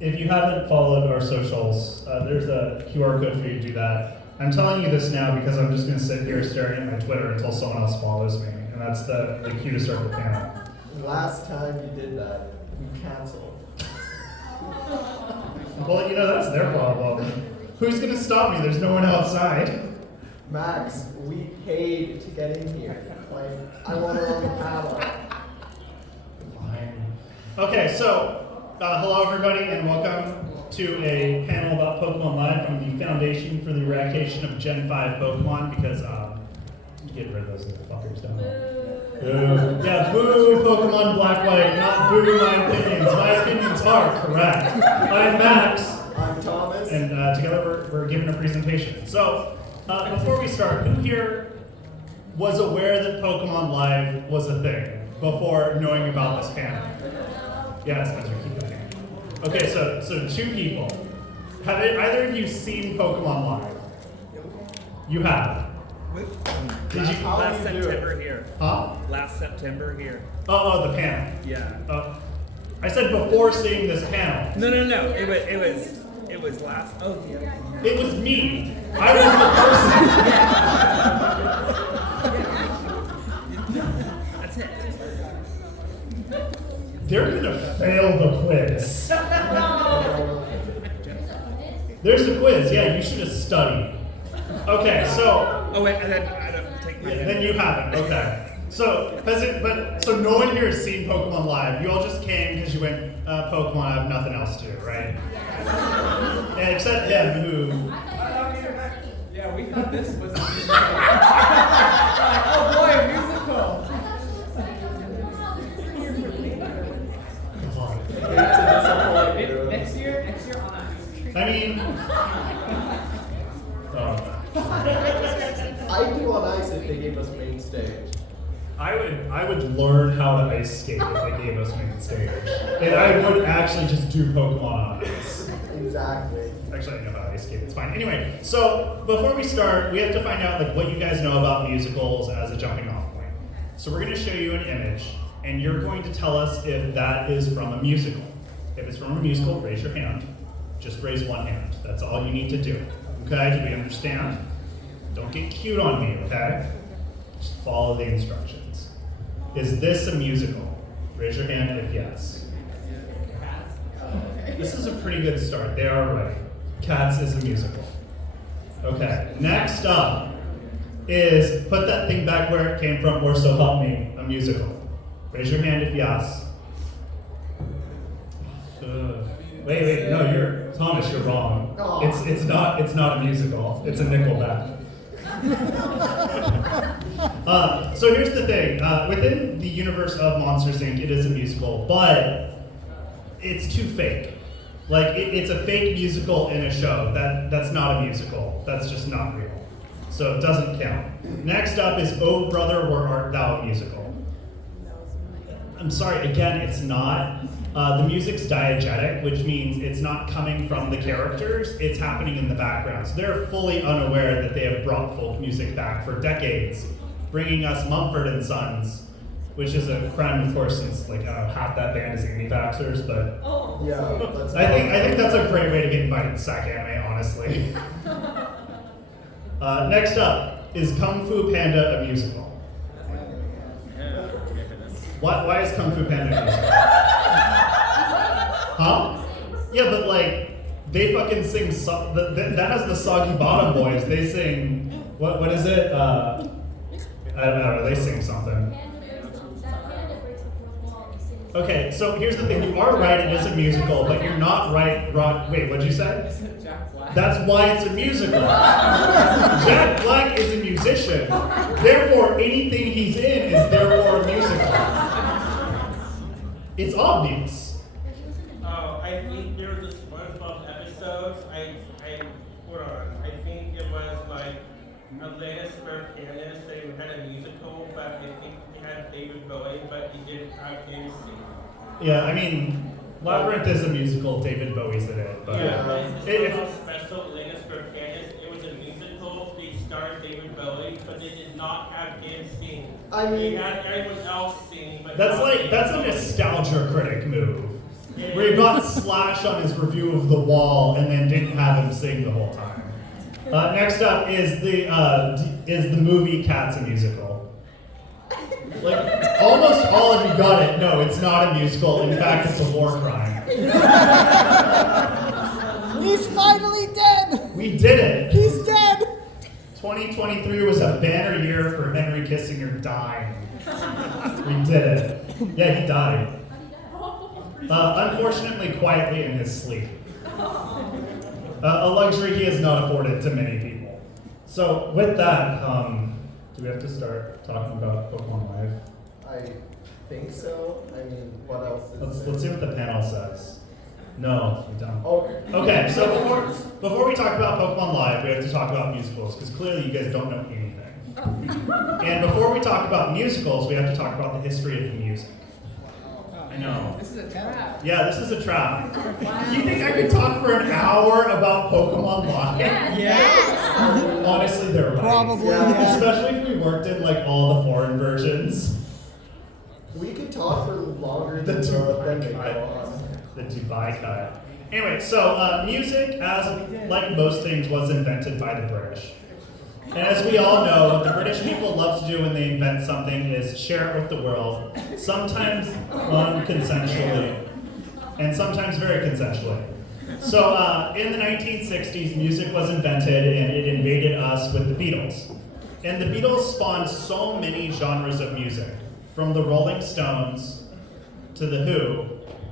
If you haven't followed our socials, there's a QR code for you to do that. I'm telling you this now because I'm just going to sit here staring at my Twitter until someone else follows me, and that's the cue to start the panel. Last time you did that, you canceled. Well, you know, that's their problem. Who's going to stop me? There's no one outside. Max, we paid to get in here. Like, I want to run the panel. Fine. Okay, so hello everybody, and welcome to a panel about Pokemon Live from the Foundation for the Eradication of Gen 5 Pokemon, because get rid of those little fuckers down there. Boo. Yeah, boo Pokemon Black White, not boo my opinions. My opinions are correct. I'm Max. I'm Thomas. And together we're giving a presentation. So, before we start, who here was aware that Pokemon Live was a thing before knowing about this panel? Yeah, Spencer, keep going. Okay, so two people. Have either of you seen Pokemon Live? You have. Did you? Last September here. Huh? Last September here. Oh, the panel. Yeah. I said before seeing this panel. No. It was last. Oh yeah. It was me. I was the person. That's it. They're gonna fail the quiz. There's the quiz. Yeah, you should have studied. Okay, so. Oh wait, and then I don't take my. Then you haven't. Okay. So so no one here has seen Pokemon Live. You all just came because you went Pokemon. I have nothing else to do, right? Yeah, except who. Yeah, we thought this was a musical. Oh boy, a musical. Next year on ice. I mean, I'd do on ice if they gave us main stage. I would learn how to ice skate if they gave us main stage, and I would actually just do Pokemon on ice. Exactly. Actually, I know how to ice skate. It's fine. Anyway, so before we start, we have to find out what you guys know about musicals as a jumping off point. So we're going to show you an image, and you're going to tell us if that is from a musical. If it's from a musical, raise your hand. Just raise one hand. That's all you need to do. Okay? Do we understand? Don't get cute on me, okay? Just follow the instructions. Is this a musical? Raise your hand if yes. This is a pretty good start. They are right. Cats is a musical. Okay. Next up is Put That Thing Back Where It Came From, or So Help Me, a musical. Raise your hand if yes. Wait, no, Thomas, you're wrong. It's not a musical. It's a Nickelback. So here's the thing. Within the universe of Monsters, Inc., it is a musical, but it's too fake. It's a fake musical in a show. That's not a musical. That's just not real. So it doesn't count. Next up is Oh Brother, Where Art Thou, a musical. I'm sorry, again, it's not. The music's diegetic, which means it's not coming from the characters, it's happening in the background. So they're fully unaware that they have brought folk music back for decades, bringing us Mumford & Sons, which is a crime, of course, since half that band is anti-vaxxers, but Yeah. I think that's a great way to get invited to SacAnime, honestly. Next up is Kung Fu Panda, a musical. Why is Kung Fu Panda a musical? Huh? Yeah, but they fucking sing, that has the Soggy Bottom Boys. They sing, what is it? I don't know, they sing something. Okay, so here's the thing, you are right, it is a musical, but you're not right, wait, what'd you say? That's why it's a musical. Jack Black is a musician, therefore anything he's in is therefore a musical. It's obvious. I think there was a SpongeBob episode. I think it was Atlantis for Candace. They had a musical, but I think they had David Bowie, but he didn't have him sing. Yeah, I mean, Labyrinth is a musical. David Bowie's in it, but It was special Atlantis for Candace. It was a musical. They starred David Bowie, but they did not have him sing. I mean, they had everyone else sing. But that's a nostalgia critic move. where he got Slash on his review of The Wall and then didn't have him sing the whole time. Next up is the movie Cats, a musical. Like, almost all of you got it. No, it's not a musical. In fact, it's a war crime. He's finally dead! We did it. He's dead! 2023 was a banner year for Henry Kissinger dying. We did it. Yeah, he died. Unfortunately, quietly in his sleep. A luxury he has not afforded to many people. So with that, do we have to start talking about Pokemon Live? I think so. I mean, what else is Let's see what the panel says. No, we don't. Okay. Okay, so before we talk about Pokemon Live, we have to talk about musicals, because clearly you guys don't know anything. And before we talk about musicals, we have to talk about the history of music. I know. This is a trap. Yeah, this is a trap. You think I could talk for an hour about Pokemon Live? Yes. Honestly, they're right. Probably. Yeah. Especially if we worked in like all the foreign versions. We could talk for longer The than Dubai they cut. go on. The Dubai cut. Anyway, so music, as like most things, was invented by the British. And as we all know, what the British people love to do when they invent something is share it with the world, sometimes unconsensually, and sometimes very consensually. So in the 1960s, music was invented and it invaded us with the Beatles. And the Beatles spawned so many genres of music, from the Rolling Stones to the Who,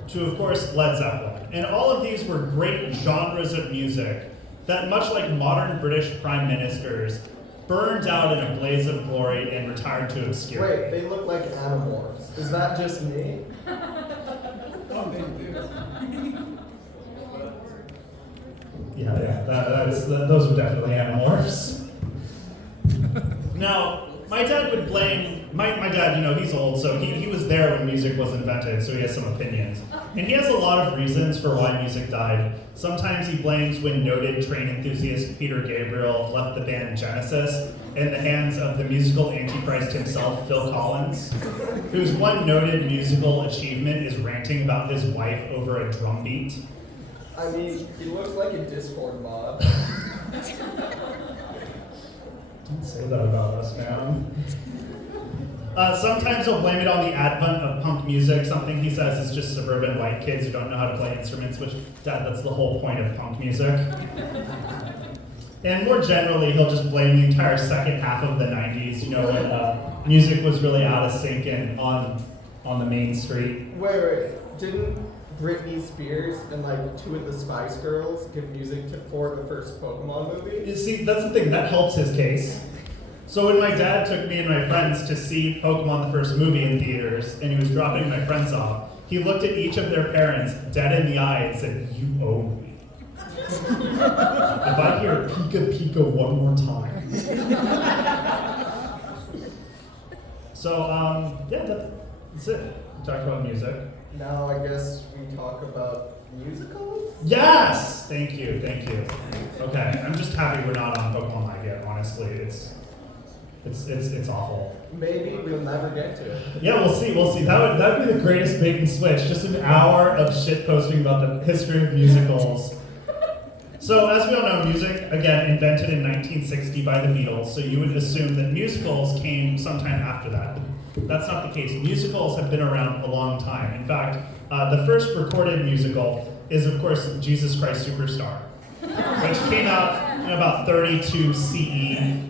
to of course Led Zeppelin. And all of these were great genres of music that, much like modern British prime ministers, burned out in a blaze of glory and retired to obscurity. Wait, they look like animorphs. Is that just me? Yeah, those were definitely animorphs. Now, my dad would blame, my dad, you know, he's old, so he was there when music was invented, so he has some opinions. And he has a lot of reasons for why music died. Sometimes he blames when noted train enthusiast Peter Gabriel left the band Genesis in the hands of the musical antichrist himself, Phil Collins, whose one noted musical achievement is ranting about his wife over a drum beat. I mean, he looks like a Discord mod. Don't say that about us, man. Sometimes he'll blame it on the advent of punk music. Something he says is just suburban white kids who don't know how to play instruments, which, Dad, that's the whole point of punk music. And more generally, he'll just blame the entire second half of the 90s, you know, when music was really out of sync and on the main street. Wait. Didn't Britney Spears and like two of the Spice Girls give music for the first Pokemon movie? You see, that's the thing, that helps his case. So when my dad took me and my friends to see Pokemon the first movie in theaters, and he was dropping my friends off, he looked at each of their parents dead in the eye and said, "You owe me. If I hear Pika Pika one more time." So, yeah, that's it. We talked about music. Now I guess we talk about musicals? Yes! Thank you. Okay, I'm just happy we're not on Pokemon Live yet, honestly. It's awful. Maybe we'll never get to it. Yeah, we'll see. That would be the greatest bait and switch. Just an hour of shit posting about the history of musicals. So, as we all know, music, again, invented in 1960 by the Beatles, so you would assume that musicals came sometime after that. That's not the case. Musicals have been around a long time. In fact, the first recorded musical is, of course, Jesus Christ Superstar, which came out in about 32 CE.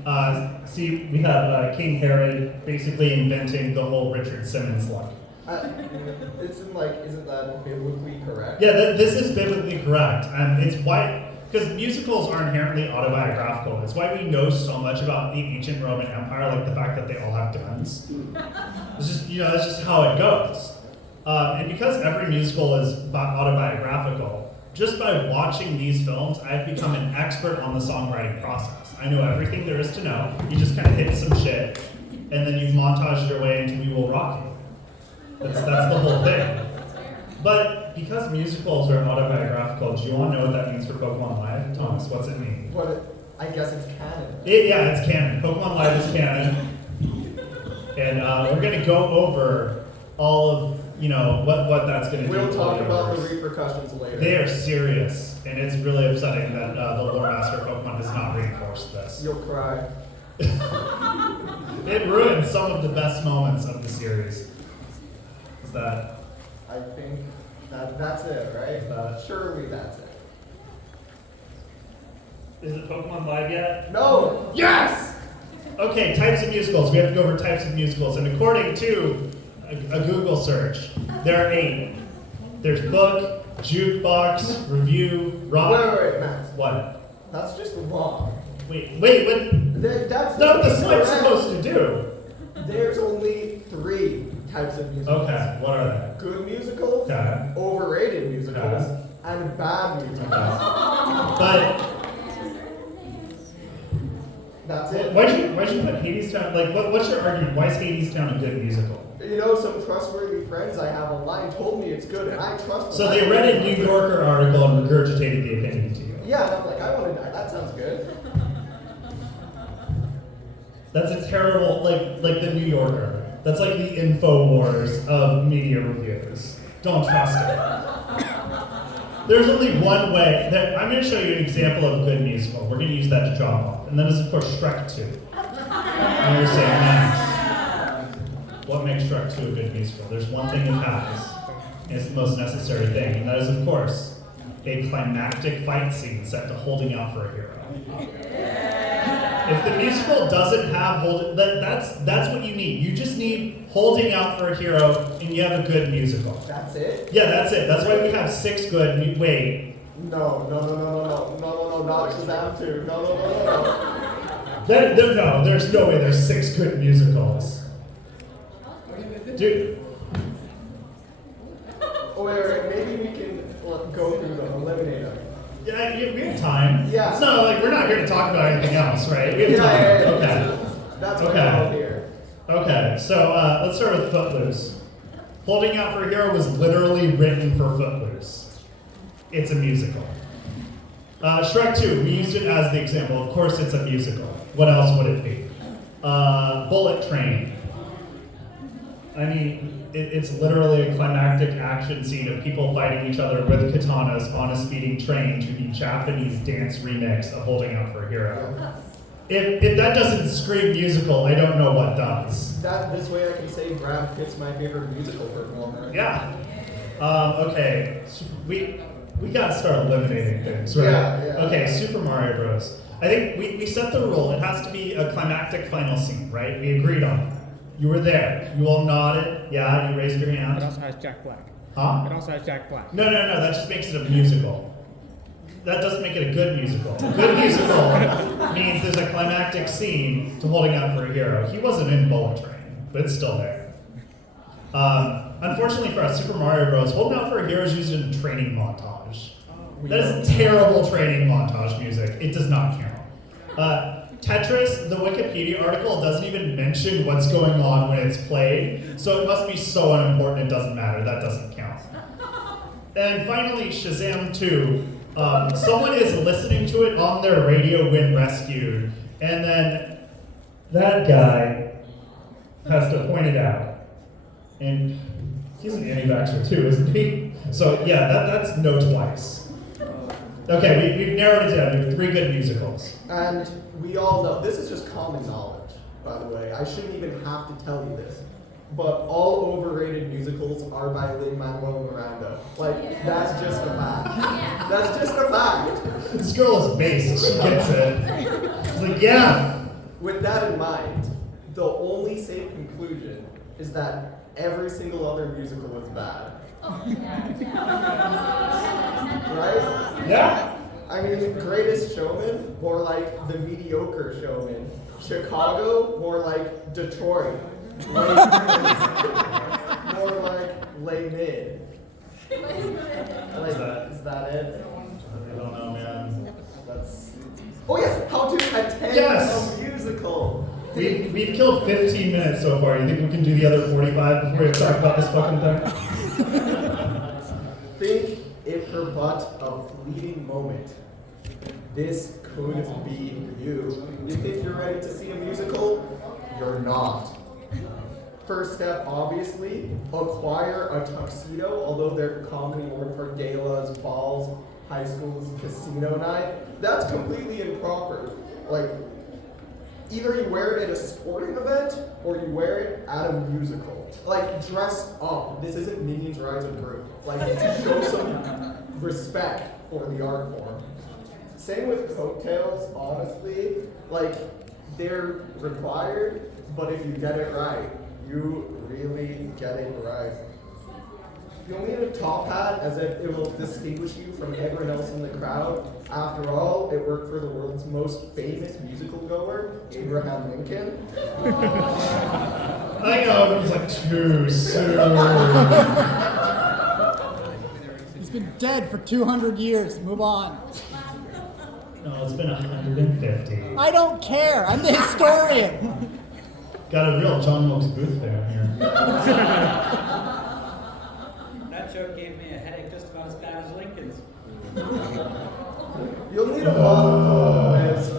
We have King Herod basically inventing the whole Richard Simmons look. Isn't that biblically correct? Yeah, this is biblically correct. It's why, because musicals are inherently autobiographical. It's why we know so much about the ancient Roman Empire, like the fact that they all have guns. It's just, that's just how it goes. And because every musical is autobiographical, just by watching these films, I've become an expert on the songwriting process. I know everything there is to know. You just kind of hit some shit, and then you've montaged your way into We Will Rock You. That's the whole thing. But because musicals are autobiographical, do you want to know what that means for Pokemon Live? Thomas, what's it mean? I guess it's canon. It's canon. Pokemon Live is canon. And we're going to go over all of you know, what that's going to do. We'll to talk the about the universe. repercussions later. They are serious, and it's really upsetting that the lore master of Pokemon has not reinforced this. You'll cry. It ruined some of the best moments of the series. Is that? I think that's it, right? Surely that's it. Is it Pokemon Live yet? No! Yes! Okay, types of musicals. We have to go over types of musicals. And according to a Google search, there are 8. There's book, jukebox, review, rock. Wait, Max. What? That's just wrong. Wait, what? That's Not what the site's incorrect. supposed to do. There's only 3 types of musicals. Okay, what are they? Good musicals, Okay. overrated musicals, Okay. and bad musicals. But That's it. why'd you put Hades Town? Like, what's your argument? Why is Hades Town a good musical? You know, some trustworthy friends I have online told me it's good, and I trust them. So they read a New Yorker article and regurgitated the opinion to you. Yeah, and I'm like, I want to die. That sounds good. That's a terrible, like the New Yorker. That's like the InfoWars of media reviews. Don't trust it. There's only one way. I'm going to show you an example of a good musical. We're going to use that to drop off. And then there's, of course, Shrek 2. And you're saying, Max, what makes Shrek 2 a good musical? There's one thing it has, and it's the most necessary thing, and that is, of course, a climactic fight scene set to Holding Out for a Hero. If the musical doesn't have that's what you need. You just need Holding Out for a Hero, and you have a good musical. That's it? Yeah, that's it. That's why we have 6 good. Wait. No, not Shazam 2. No. No, there's no way there's 6 good musicals. Dude. Oh, wait, maybe we can go through them, eliminate them. Yeah, we have time. Yeah. It's not like we're not here to talk about anything else, right? We have time. Yeah. Okay. That's why Okay. we're all here. Okay, so let's start with Footloose. Holding Out for a Hero was literally written for Footloose. It's a musical. Shrek 2, we used it as the example. Of course it's a musical. What else would it be? Bullet Train. I mean, it's literally a climactic action scene of people fighting each other with katanas on a speeding train to the Japanese dance remix of Holding Out for a Hero. If that doesn't scream musical, I don't know what does. This way I can say Brad Pitt's my favorite musical performer. Yeah. Okay. So we gotta start eliminating things, right? Yeah. Okay, Super Mario Bros. I think we set the rule. It has to be a climactic final scene, right? We agreed on that. You were there. You all nodded. Yeah, you raised your It hand. also has Jack Black. Huh? It also has Jack Black. No. That just makes it a musical. That doesn't make it a good musical. A good musical means there's a climactic scene to Holding Out for a Hero. He wasn't in Bullet Train, but it's still there. Unfortunately for us, Super Mario Bros., Holding Out for a Hero is used in training montage. That is terrible training montage music. It does not count. Tetris, the Wikipedia article doesn't even mention what's going on when it's played, so it must be so unimportant it doesn't matter. That doesn't count. And finally, Shazam 2. Someone is listening to it on their radio when rescued, and then that guy has to point it out. And he's an anti-vaxxer too, isn't he? So yeah, that's no twice. Okay, we've narrowed it down. We have 3 good musicals. And we all know, this is just common knowledge, by the way. I shouldn't even have to tell you this. But all overrated musicals are by Lin-Manuel Miranda. Like, that's just a fact. That's just a fact. This girl is based. She gets it. She's like, yeah. With that in mind, the only safe conclusion is that every single other musical is bad. Right? Yeah. I mean, Greatest Showman, more like The Mediocre Showman. Chicago, more like Detroit. More like Les Mis. Is that it? I don't know, man. Oh yes, How to Attend Yes! a Musical. We've killed 15 minutes so far. You think we can do the other 45 before we talk about this fucking thing? Think if for but a fleeting moment, this could be you. You think you're ready to see a musical? You're not. First step, obviously, acquire a tuxedo, although they're commonly worn for galas, balls, high schools, casino night. That's completely improper. Like, either you wear it at a sporting event or you wear it at a musical. Like, dress up. This isn't Minions Rise of Group. Like, show some respect for the art form. Same with coattails, honestly. Like, they're required, but if you get it right, you really get it right. You'll need a top hat, as if it will distinguish you from everyone else in the crowd. After all, it worked for the world's most famous musical goer, Abraham Lincoln. I know, it was like too soon. He's been dead for 200 years. Move on. No, it's been 150. I don't care. I'm the historian. Got a real John Wilkes Booth fan here. That joke gave me a headache just about as bad as Lincoln's. You'll need a monocle as,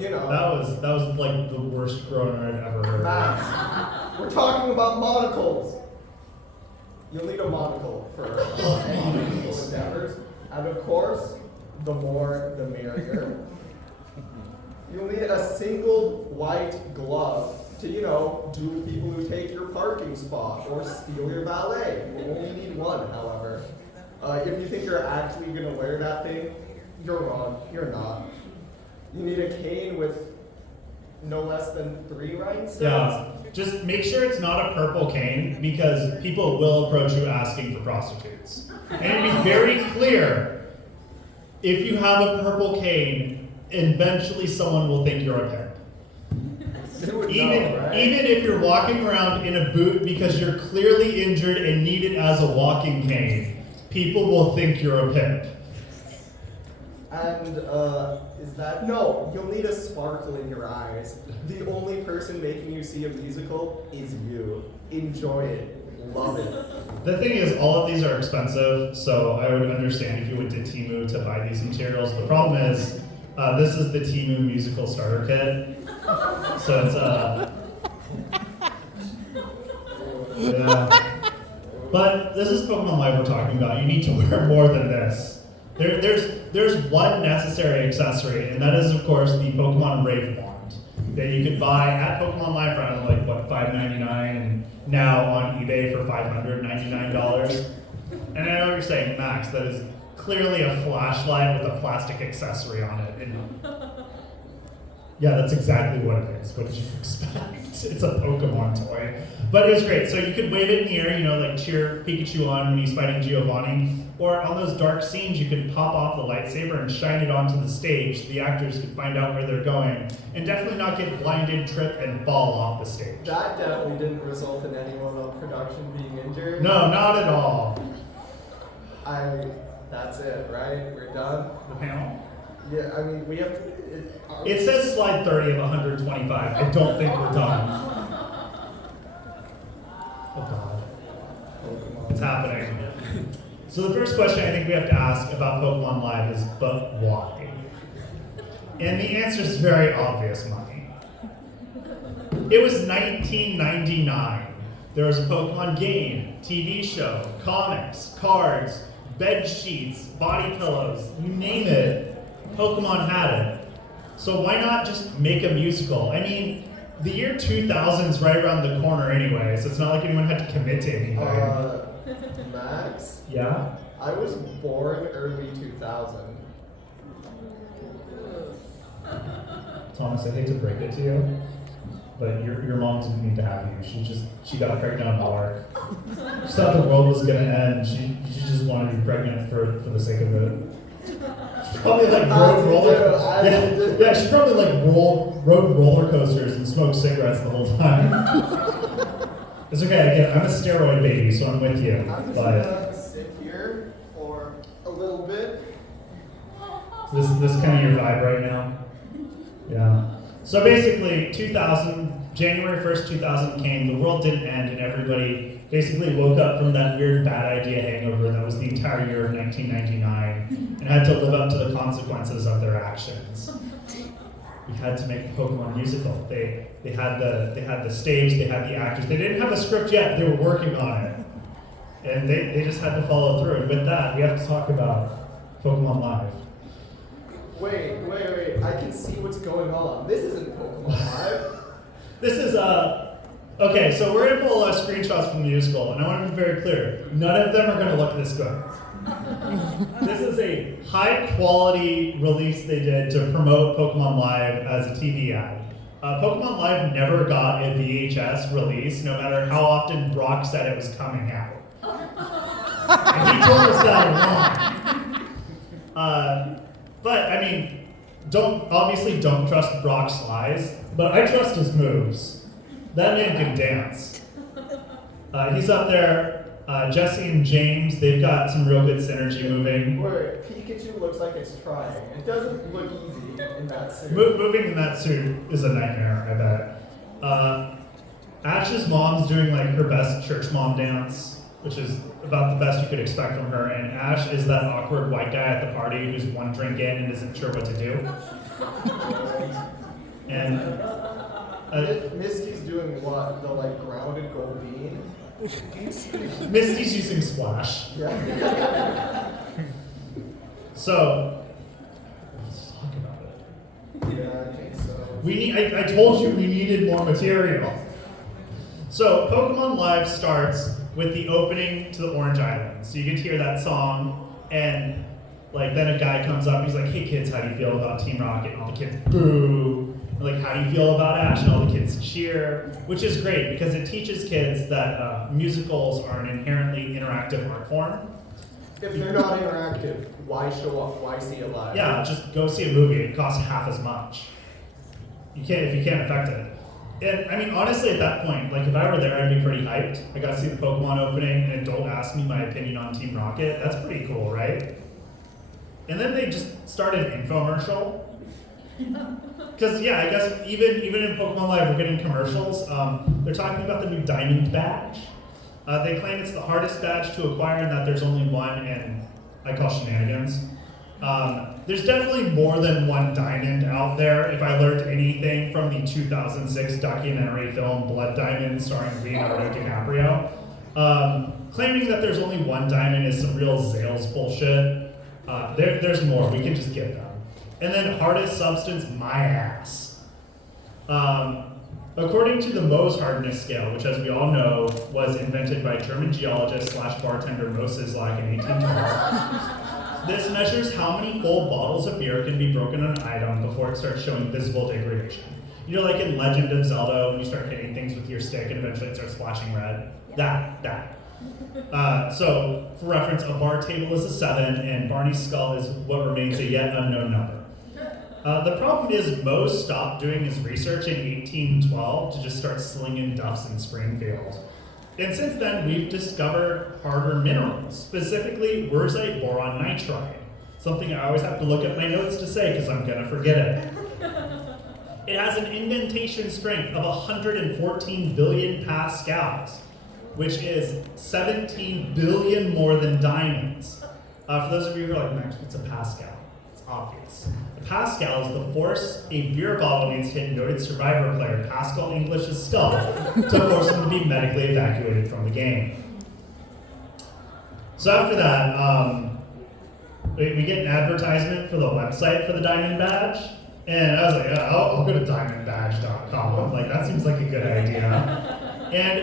you know. That was like the worst groaner I've ever heard. Max, we're talking about monocles. You'll need a monocle for any musical endeavors. And of course, the more the merrier. You'll need a single white glove to, you know, do with people who take your parking spot or steal your valet. You only need one, however. If you think you're actually going to wear that thing, you're wrong. You're not. You need a cane with no less than 3 rhinestones. Yeah, just make sure it's not a purple cane because people will approach you asking for prostitutes. And to be very clear, if you have a purple cane, eventually someone will think you're a pimp. Even if you're walking around in a boot because you're clearly injured and need it as a walking cane, people will think you're a pimp. And, is that? No, you'll need a sparkle in your eyes. The only person making you see a musical is you. Enjoy it. Love it. The thing is, all of these are expensive, so I would understand if you went to Temu to buy these materials. The problem is, this is the Temu musical starter kit. So it's, yeah. But this is Pokemon Live we're talking about. You need to wear more than this. There's one necessary accessory, and that is, of course, the Pokemon Rave Wand that you could buy at Pokemon Live around like what $5.99, and now on eBay for $599. And I know what you're saying, Max. That is clearly a flashlight with a plastic accessory on it. And yeah, that's exactly what it is. What did you expect? It's a Pokemon toy. But it was great. So you could wave it in the air, you know, like cheer Pikachu on when he's fighting Giovanni. Or on those dark scenes, you could pop off the lightsaber and shine it onto the stage so the actors could find out where they're going. And definitely not get blinded, trip, and fall off the stage. That definitely didn't result in anyone on production being injured. No, not at all. That's it, right? We're done? The panel? Yeah, I mean, we have to... It says slide 30 of 125. I don't think we're done. Oh God. It's happening. So the first question I think we have to ask about Pokemon Live is, but why? And the answer is very obvious, money. It was 1999. There was a Pokemon game, TV show, comics, cards, bed sheets, body pillows, you name it, Pokemon had it. So why not just make a musical? I mean, the year 2000 is right around the corner anyway, so it's not like anyone had to commit to anything. Max? Yeah? I was born early 2000. Thomas, I hate to break it to you, but your mom didn't need to have you. She got pregnant on Mark. She thought the world was gonna end. She just wanted to be pregnant for the sake of it. She probably like rode roller. Yeah, she probably like rode roller coasters and smoked cigarettes the whole time. It's okay. Again, I'm a steroid baby, so I'm with you. I'm just gonna sit here for a little bit. This kind of your vibe right now? Yeah. So basically, January 1st, 2000 came, the world didn't end, and everybody basically woke up from that weird bad idea hangover that was the entire year of 1999 and had to live up to the consequences of their actions. we had to make the Pokemon musical. They had the stage, they had the actors. They didn't have a script yet. They were working on it, and they just had to follow through. And with that, we have to talk about Pokemon Live. Wait. I can see what's going on. This isn't Pokemon Live. This is okay. So we're gonna pull screenshots from the musical, and I want to be very clear. None of them are gonna look this good. This is a high quality release they did to promote Pokemon Live as a TV ad. Pokemon Live never got a VHS release, no matter how often Brock said it was coming out. And he told us that wrong. But I mean, don't trust Brock's lies, but I trust his moves. That man can dance. He's up there. Jesse and James, they've got some real good synergy moving. Wait, Pikachu looks like it's trying. It doesn't look easy in that suit. Moving in that suit is a nightmare, I bet. Ash's mom's doing like her best church mom dance, which is about the best you could expect from her. And Ash is that awkward white guy at the party who's one drink in and isn't sure what to do. And Misty's doing what? The like grounded gold bean? Misty's using Splash. Yeah. So, let's talk about it. Yeah, I think so. I told you we needed more material. So, Pokemon Live starts with the opening to the Orange Island. So you get to hear that song, and like then a guy comes up, he's like, "Hey kids, how do you feel about Team Rocket?" And all the kids boo. And like, "How do you feel about Ash?" And all the kids cheer, which is great because it teaches kids that musicals are an inherently interactive art form. If they're not interactive, why show up? Why see it live? Yeah, just go see a movie. It costs half as much. If you can't affect it. And I mean, honestly, at that point, like if I were there, I'd be pretty hyped. I got to see the Pokemon opening, and don't ask me my opinion on Team Rocket. That's pretty cool, right? And then they just started an infomercial. Because yeah, I guess even in Pokemon Live, we're getting commercials. They're talking about the new Diamond badge. They claim it's the hardest badge to acquire, and that there's only one, and I call shenanigans. There's definitely more than one diamond out there. If I learned anything from the 2006 documentary film Blood Diamond starring Leonardo DiCaprio, claiming that there's only one diamond is some real Zales bullshit. There's more. We can just get them. And then hardest substance, my ass. According to the Mohs hardness scale, which as we all know was invented by German geologist / bartender Mo Sislak in 1812, this measures how many full bottles of beer can be broken on an item before it starts showing visible degradation. You know, like in Legend of Zelda, when you start hitting things with your stick and eventually it starts flashing red? That. So, for reference, a bar table is a 7, and Barney's skull is what remains a yet unknown number. The problem is Mohs stopped doing his research in 1812 to just start slinging duffs in Springfield. And since then, we've discovered harder minerals, specifically Wurzite boron nitride, something I always have to look at my notes to say because I'm going to forget it. It has an indentation strength of 114 billion pascals, which is 17 billion more than diamonds. For those of you who are like, "Max, what's a pascal?" It's obvious. A pascal is the force a beer bottle needs to hit noted Survivor player Pascal English's skull to force him to be medically evacuated from the game. So after that, we get an advertisement for the website for the Diamond Badge, and I was like, yeah, I'll go to diamondbadge.com. Like, that seems like a good idea. And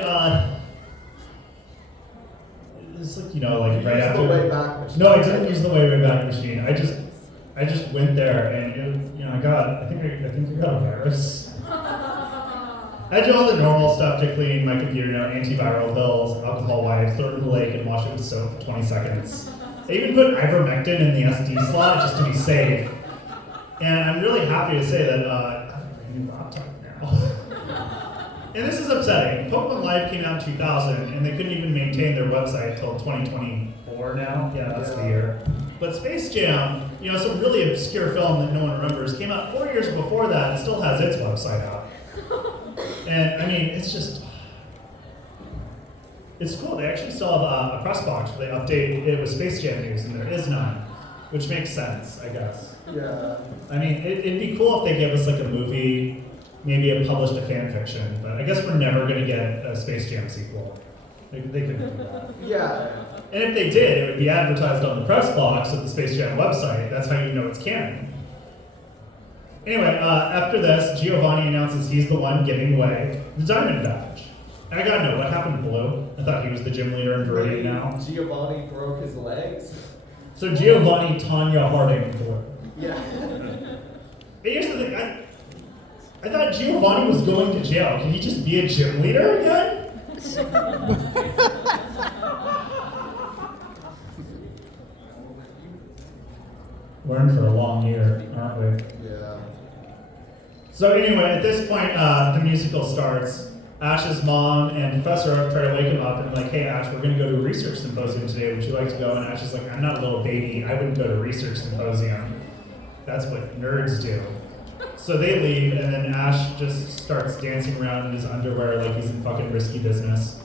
it's like, like right after. The Wayback Machine. No, I didn't use the Wayback Machine. I just went there and I think I got a virus. I do all the normal stuff to clean my computer, antiviral pills, alcohol wipes, throw it in the lake and wash it with soap for 20 seconds. I even put ivermectin in the SD slot just to be safe. And I'm really happy to say that I have a new laptop now. And this is upsetting. Pokemon Live came out in 2000 and they couldn't even maintain their website until 2024 now. Yeah, that's the year. But Space Jam, some really obscure film that no one remembers, came out 4 years before that and still has its website out. And I mean, it's cool. They actually still have a press box where they update it with Space Jam news, and there is none. which makes sense, I guess. Yeah. I mean, it'd be cool if they gave us like a movie, maybe published a fan fiction, but I guess we're never gonna get a Space Jam sequel. They couldn't do that. Yeah. And if they did, it would be advertised on the press box of the Space Jam website. That's how you know it's canon. Anyway, after this, Giovanni announces he's the one giving away the Diamond Badge. And I gotta know, what happened to Blue? I thought he was the gym leader in Viridian now. Giovanni broke his legs. So Giovanni Tanya Harding Blue. Yeah. Here's the thing, I thought Giovanni was going to jail. Can he just be a gym leader again? We're in for a long year, aren't we? Yeah. So anyway, at this point, the musical starts. Ash's mom and Professor Oak try to wake him up and like, hey Ash, we're gonna go to a research symposium today. Would you like to go? And Ash is like, I'm not a little baby. I wouldn't go to a research symposium. That's what nerds do. So they leave, and then Ash just starts dancing around in his underwear like he's in fucking risky business.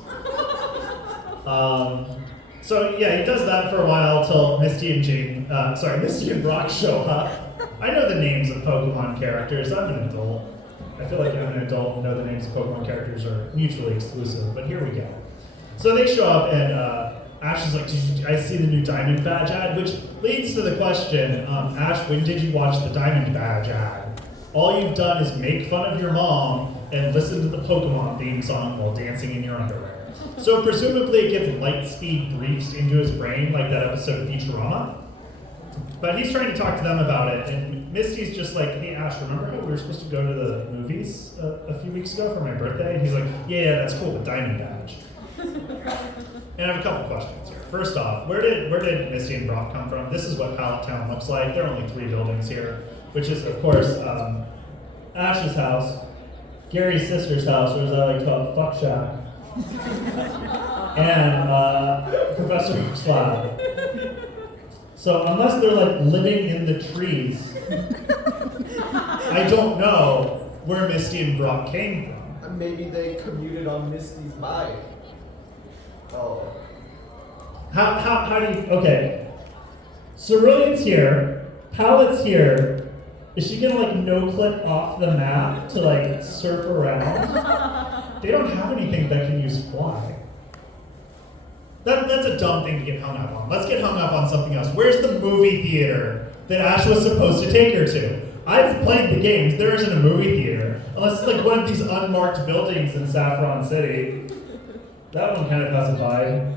So yeah, he does that for a while till Misty and Brock show up. I know the names of Pokemon characters. I'm an adult. I feel like I'm an adult and know the names of Pokemon characters are mutually exclusive, but here we go. So they show up and Ash is like, I see the new Diamond Badge ad, which leads to the question, Ash, when did you watch the Diamond Badge ad? All you've done is make fun of your mom and listen to the Pokemon theme song while dancing in your underwear. So presumably it gets light speed briefs into his brain like that episode of Futurama. But he's trying to talk to them about it, and Misty's just like, hey Ash, remember how we were supposed to go to the movies a few weeks ago for my birthday? And he's like, yeah, that's cool, the Diamond Badge. And I have a couple questions here. First off, where did Misty and Brock come from? This is what Pallet Town looks like. There are only 3 buildings here, which is, of course, Ash's house, Gary's sister's house, or as I like to call it, Fuck Shack, and Professor Oak's lab. So unless they're like living in the trees, I don't know where Misty and Brock came from. Maybe they commuted on Misty's bike. Oh. How do you, okay. Cerulean's here, Pallet's here. Is she gonna like no-click off the map to like surf around? They don't have anything that can use fly. That's a dumb thing to get hung up on. Let's get hung up on something else. Where's the movie theater that Ash was supposed to take her to? I've played the games. There isn't a movie theater. Unless it's like one of these unmarked buildings in Saffron City. That one kind of has a vibe.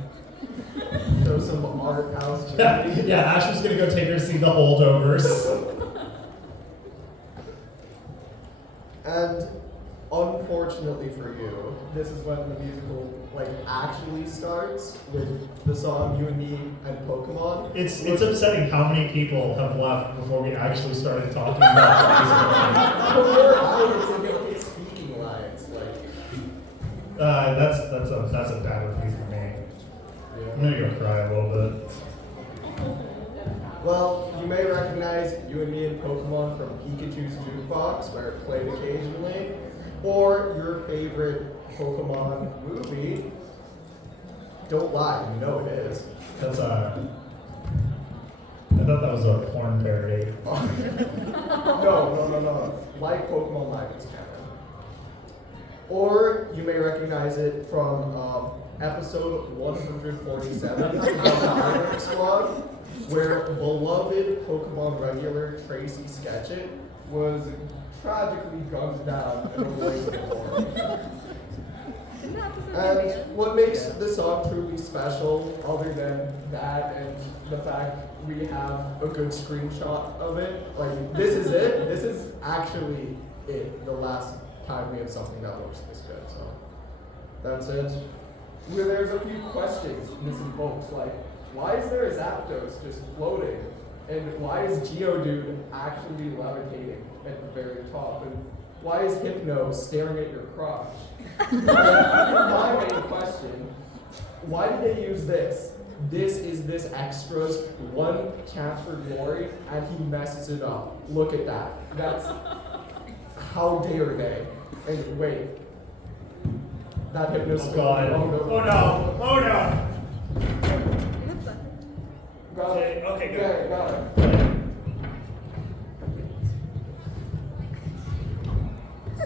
Show some art house. Yeah, Ash was going to go take her to see the holdovers. And unfortunately for you, this is when the musical like actually starts with the song "You and Me" and Pokemon. It's upsetting how many people have left before we actually started talking about the musical. Before I was in his speaking lines, like That's a bad review for me. I'm gonna go cry a little bit. Well, you may recognize You and Me and Pokemon from Pikachu's Jukebox, where it played occasionally, or your favorite Pokemon movie. Don't lie, you know it is. That's I thought that was a porn parody. No. Like Pokemon Live is canon. Or you may recognize it from episode 147 of the Iron Squad, where beloved Pokemon regular Tracy Sketchit was tragically gunned down in a laser form. And what makes this song truly special, other than that and the fact we have a good screenshot of it, like this is it. This is actually it. The last time we have something that looks this good. So that's it. There's a few questions this invokes, like why is there a Zapdos just floating, and why is Geodude actually levitating at the very top, and why is Hypno staring at your crotch? My main question, why did they use this? This is this extra's one chance for glory, and he messes it up. Look at that. That's, how dare they? And wait, that Hypno. Oh god. Oh no. Oh no. Got it. Okay, good. Okay, got it.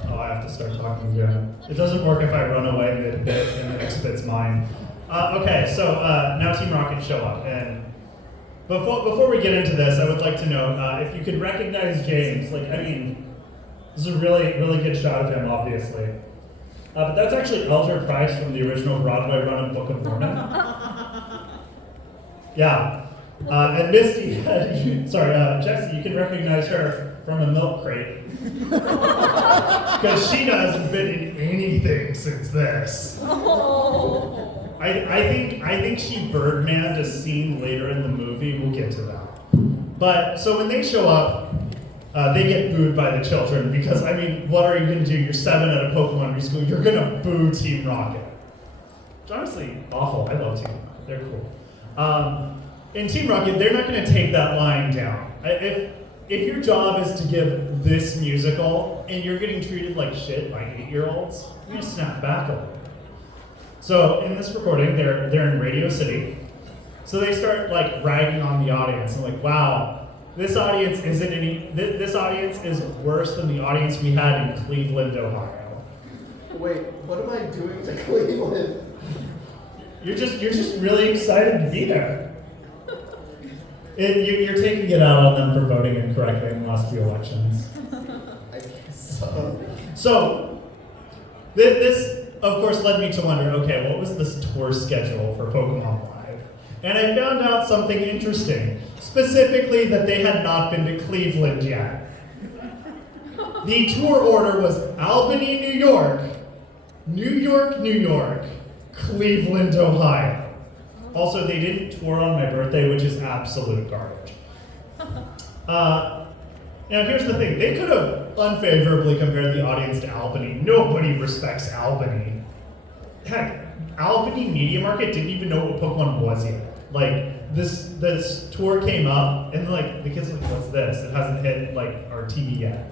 Oh, I have to start talking again. It doesn't work if I run away mid-bit and the next bit's mine. Okay, so now Team Rocket show up. And before we get into this, I would like to know if you could recognize James. Like, I mean, this is a really, really good shot of him, obviously. But that's actually Elder Price from the original Broadway run of Book of Mormon. Yeah. And Misty, Jesse, you can recognize her from a milk crate. Because Sheena hasn't been in anything since this. I think she Birdman a scene later in the movie. We'll get to that. But so when they show up, they get booed by the children because, I mean, what are you going to do? You're 7 at a Pokemon preschool. You're going to boo Team Rocket. It's honestly awful. I love Team Rocket. They're cool. In Team Rocket, they're not going to take that line down. If your job is to give this musical and you're getting treated like shit by 8-year-olds, you're going to snap back a little. So in this recording, they're in Radio City. So they start like ragging on the audience and like, wow, this audience this audience is worse than the audience we had in Cleveland, Ohio. Wait, what am I doing to Cleveland? You're just really excited to be there. You're taking it out on them for voting incorrectly in the last few elections. I guess so. So, this, of course, led me to wonder, okay, what was this tour schedule for Pokemon Live? And I found out something interesting, specifically that they had not been to Cleveland yet. The tour order was Albany, New York, New York, New York, Cleveland, Ohio. Also, they didn't tour on my birthday, which is absolute garbage. Now, here's the thing. They could have unfavorably compared the audience to Albany. Nobody respects Albany. Heck, Albany Media Market didn't even know what Pokemon was yet. Like, this tour came up, and like the kids were like, what's this? It hasn't hit like our TV yet.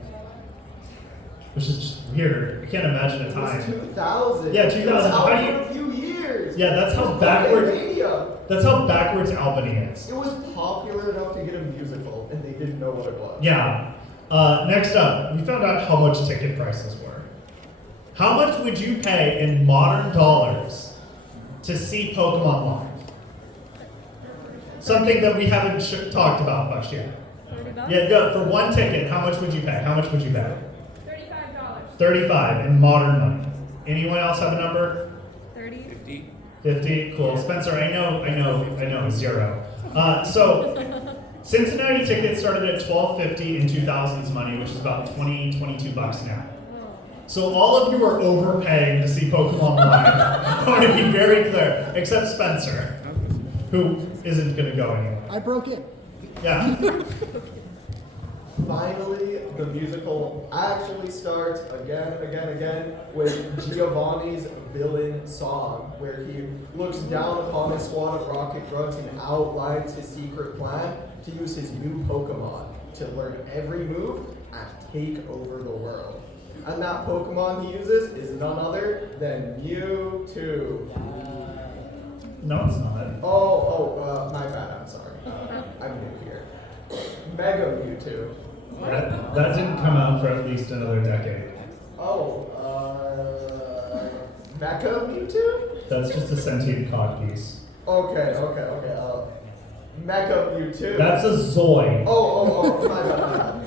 Which is just weird. I can't imagine a time. It was 2000. Yeah, 2000. It was out How do you- for a few years. Yeah, that's how It was backward. Mania. That's how backwards Albany is. It was popular enough to get a musical, and they didn't know what it was. Yeah. Next up, we found out how much ticket prices were. How much would you pay in modern dollars to see Pokemon Live? Something that we haven't talked about much yet. $30? Yeah, go for one ticket. How much would you pay? How much would you pay? $35. 35 in modern money. Anyone else have a number? 30? 50. 50. Cool. Spencer, I know. 0. So Cincinnati tickets started at $12.50 in 2000's money, which is about $22 now. So all of you are overpaying to see Pokemon Live. I want to be very clear, except Spencer, who isn't going to go anywhere. I broke in. Yeah. Finally, the musical actually starts again with Giovanni's villain song, where he looks down upon his squad of rocket grunts and outlines his secret plan to use his new Pokemon to learn every move and take over the world. And that Pokemon he uses is none other than Mewtwo. No, it's not. My bad, I'm sorry. I'm new here. Mega Mewtwo. That didn't come out for at least another decade. Mecha Mewtwo? That's just a sentient cod piece. Okay. Mecha Mewtwo. That's a Zoid. My bad.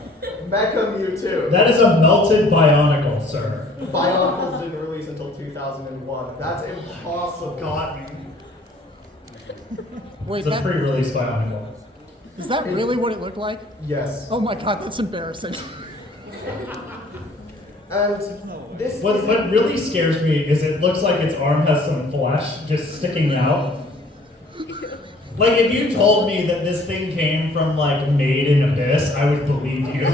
Mecha Mewtwo. That is a melted Bionicle, sir. Bionicles didn't release until 2001. That's impossible. Got me. Wait, It's a pre-release Bionicle. is that really what it looked like? Yes. Oh my god, that's embarrassing. And this What really scares me is it looks like its arm has some flesh just sticking out. Like, if you told me that this thing came from, like, Made in Abyss, I would believe you.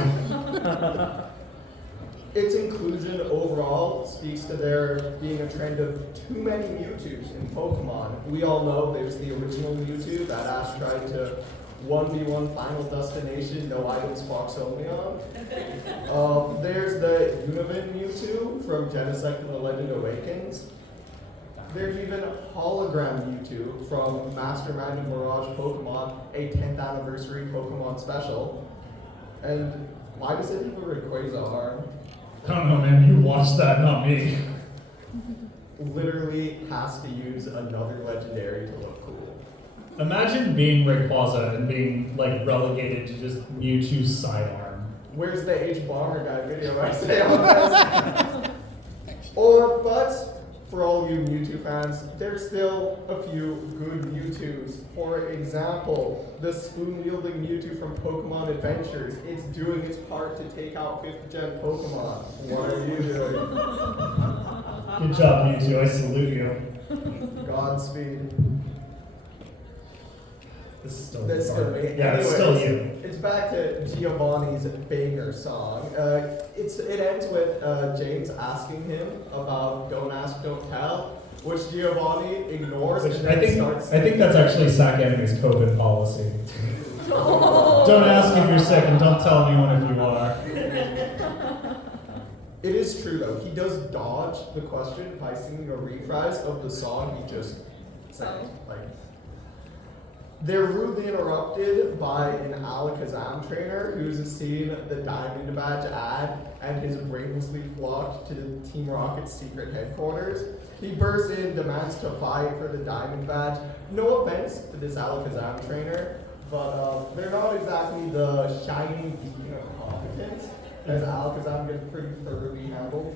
Its inclusion overall speaks to there being a trend of too many Mewtwo's in Pokemon. We all know there's the original Mewtwo that Ash tried to 1v1 Final Destination, no items, Fox only on. There's the Univin Mewtwo from Genesect and the Legend Awakens. There's even hologram Mewtwo from Mastermind and Mirage Pokemon, a 10th anniversary Pokemon special. And why does it have a Rayquaza arm? I don't know, man. You watched that, not me. Literally has to use another legendary to look cool. Imagine being Rayquaza and being like relegated to just Mewtwo's sidearm. Where's the H Bomber guy video I say on this? But for all you Mewtwo fans, there's still a few good Mewtwo's. For example, the spoon-wielding Mewtwo from Pokemon Adventures. It's doing its part to take out 5th gen Pokemon. What are you doing? Good job, Mewtwo. I salute you. Godspeed. This is still That's still me. Yeah, it's still you. It's back to Giovanni's banger song. It ends with James asking him about "Don't Ask, Don't Tell," which Giovanni ignores Which and I then think starts. that's actually SacAnime's COVID policy. Don't ask if you're sick and don't tell anyone if you are. It is true though. He does dodge the question by singing a reprise of the song he just sang. They're rudely interrupted by an Alakazam trainer who's seen the Diamond Badge ad and is brainlessly flocked to the Team Rocket's secret headquarters. He bursts in, demands to fight for the Diamond Badge. No offense to this Alakazam trainer, but they're not exactly the shining beacon of competence, as Alakazam gets pretty thoroughly handled.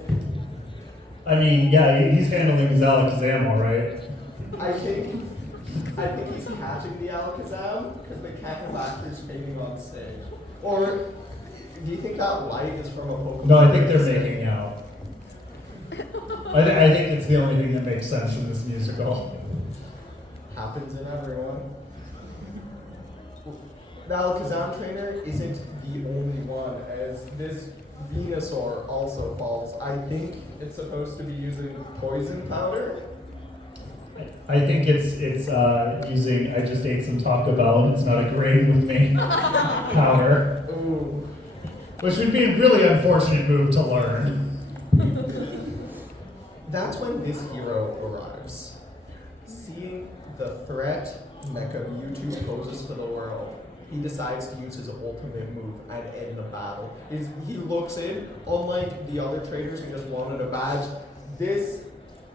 I mean, yeah, he's handling his Alakazam all right. I think he's catching the Alakazam because they can't have actors fainting on stage. Or do you think that light is from a Pokemon? No, I think they're making out. I think it's the only thing that makes sense in this musical. Happens in everyone. The Alakazam trainer isn't the only one, as this Venusaur also falls. I think it's supposed to be using poison powder. I think it's using I just ate some Taco Bell and it's not agreeing with me powder. Ooh. Which would be a really unfortunate move to learn. That's when this hero arrives. Seeing the threat Mecha Mewtwo poses to the world, he decides to use his ultimate move and end the battle. He looks in, unlike the other trainers who just wanted a badge, this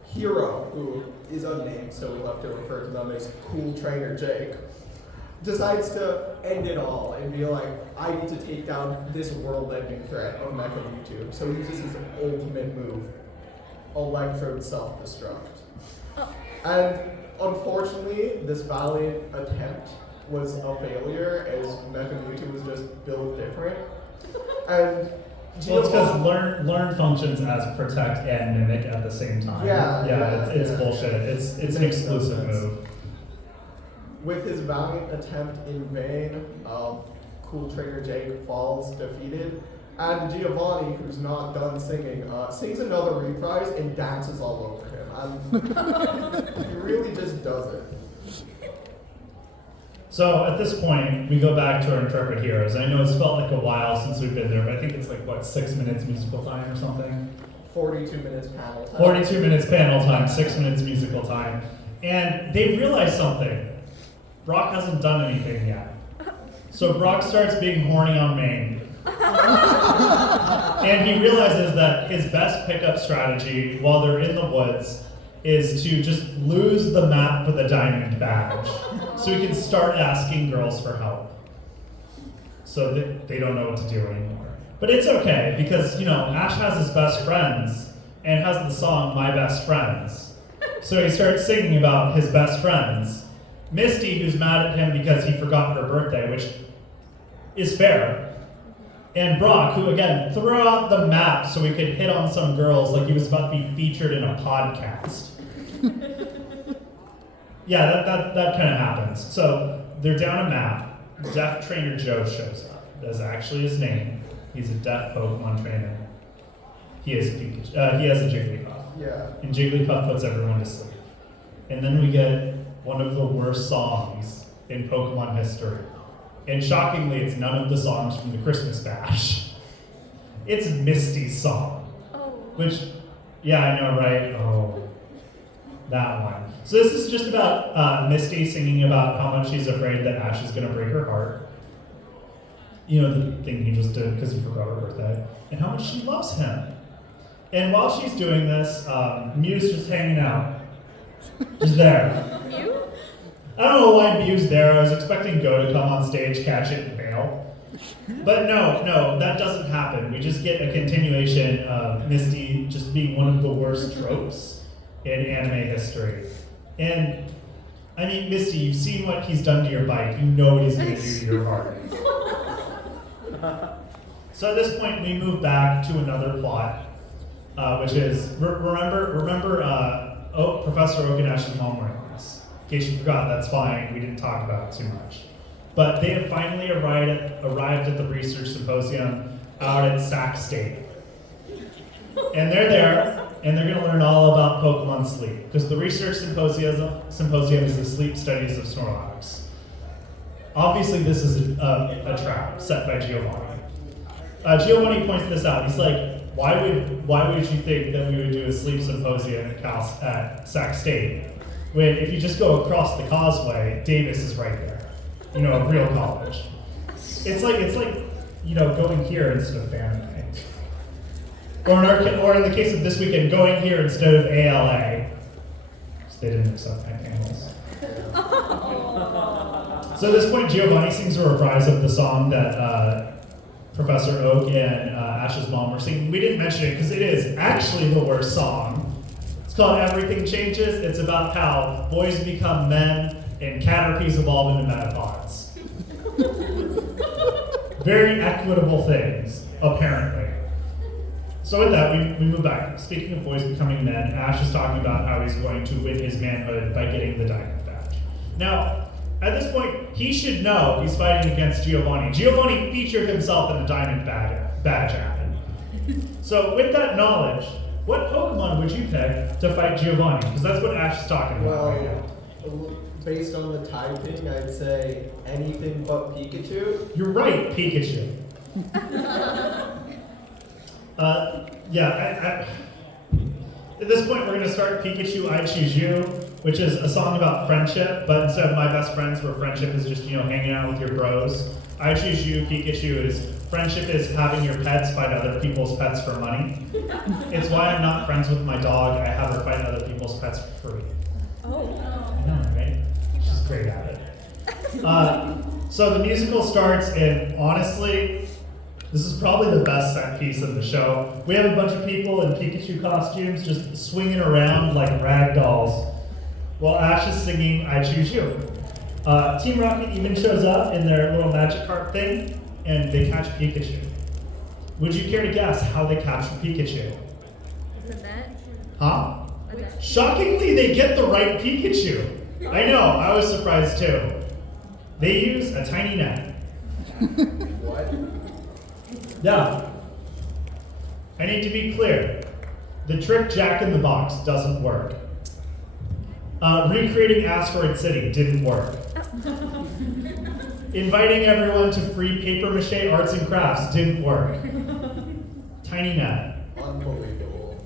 hero, who is unnamed, so we'll have to refer to them as Cool Trainer Jake, decides to end it all and be like, I need to take down this world-ending threat of Mecha Mewtwo. So he uses his ultimate move, Electrode Self-Destruct. And unfortunately, this valiant attempt was a failure, as Mecha Mewtwo was just built different. And well, it's because learn functions as protect and mimic at the same time. It's bullshit. It's an exclusive move. With his valiant attempt in vain, Cool Trainer Jake falls defeated, and Giovanni, who's not done singing, sings another reprise and dances all over him. He really just does it. So at this point, we go back to our Intrepid Heroes. I know it's felt like a while since we've been there, but I think it's like, 6 minutes musical time or something? 42 minutes panel time. 42 minutes panel time, 6 minutes musical time. And they realize something. Brock hasn't done anything yet. So Brock starts being horny on main. And he realizes that his best pickup strategy while they're in the woods is to just lose the map for the Diamond Badge so he can start asking girls for help. So that they don't know what to do anymore. But it's okay, because, Ash has his best friends and has the song My Best Friends. So he starts singing about his best friends. Misty, who's mad at him because he forgot her birthday, which is fair. And Brock, who again threw out the map so he could hit on some girls like he was about to be featured in a podcast. Yeah, that kind of happens. So they're down a map. Deaf Trainer Joe shows up. That's actually his name. He's a deaf Pokemon trainer. He has a Jigglypuff. Yeah. And Jigglypuff puts everyone to sleep. And then we get one of the worst songs in Pokemon history. And shockingly, it's none of the songs from the Christmas Bash. It's Misty's song. Oh. Which, yeah, I know, right? Oh. That one. So this is just about Misty singing about how much she's afraid that Ash is going to break her heart. You know, the thing he just did because he forgot her birthday. And how much she loves him. And while she's doing this, Mew's just hanging out. Just there. Mew? I don't know why Mew's there. I was expecting Go to come on stage, catch it, and bail. But no, that doesn't happen. We just get a continuation of Misty just being one of the worst tropes in anime history. And, I mean, Misty, you've seen what he's done to your bike. You know what he's going to do to your heart. So at this point, we move back to another plot, which is, remember Professor Oak and Ash's mom were in this. In case you forgot, that's fine. We didn't talk about it too much. But they have finally arrived at the research symposium out at Sac State. And they're there, and they're going to learn all about Pokemon sleep, because the research symposium is the sleep studies of Snorlax. Obviously, this is a trap set by Giovanni. Giovanni points this out. He's like, why would you think that we would do a sleep symposium at Sac State when if you just go across the causeway, Davis is right there. You know, a real college. It's like you know, going here instead of Fanime. Or in the case of this weekend, going here instead of ALA. So they didn't accept my panels. So at this point, Giovanni sings a reprise of the song that Professor Oak and Ash's mom were singing. We didn't mention it because it is actually the worst song. It's called Everything Changes. It's about how boys become men and Caterpies evolve into metapods. Very equitable things, apparently. So with that, we move back. Speaking of boys becoming men, Ash is talking about how he's going to win his manhood by getting the diamond badge. Now, at this point, he should know he's fighting against Giovanni. Giovanni featured himself in the diamond badge ad. So with that knowledge, what Pokemon would you pick to fight Giovanni? Because that's what Ash is talking about right now. Well, based on the typing, I'd say anything but Pikachu. You're right, Pikachu. At this point, we're going to start Pikachu, I Choose You, which is a song about friendship, but instead of my best friends, where friendship is just, you know, hanging out with your bros, I Choose You, Pikachu is friendship is having your pets fight other people's pets for money. It's why I'm not friends with my dog. I have her fight other people's pets for free. Oh. I know, right? She's great at it. So the musical starts, and honestly, this is probably the best set piece of the show. We have a bunch of people in Pikachu costumes just swinging around like rag dolls while Ash is singing I Choose You. Team Rocket even shows up in their little magic cart thing, and they catch Pikachu. Would you care to guess how they capture Pikachu? Is it that? Huh? Okay. Shockingly, they get the right Pikachu. I know, I was surprised too. They use a tiny net. What? Yeah. I need to be clear. The trick Jack in the Box doesn't work. Recreating Asteroid City didn't work. Inviting everyone to free paper mache arts and crafts didn't work. Tiny net. Unbelievable.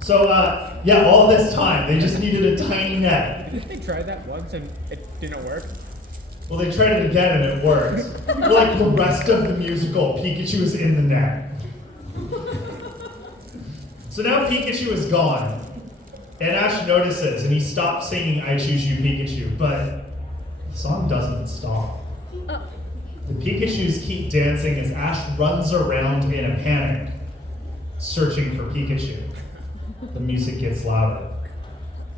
So, all this time, they just needed a tiny net. Didn't they try that once and it didn't work? Well, they tried it again and it worked. Like the rest of the musical, Pikachu is in the net. So now Pikachu is gone. And Ash notices and he stops singing I Choose You, Pikachu, but the song doesn't stop. The Pikachus keep dancing as Ash runs around in a panic, searching for Pikachu. The music gets louder.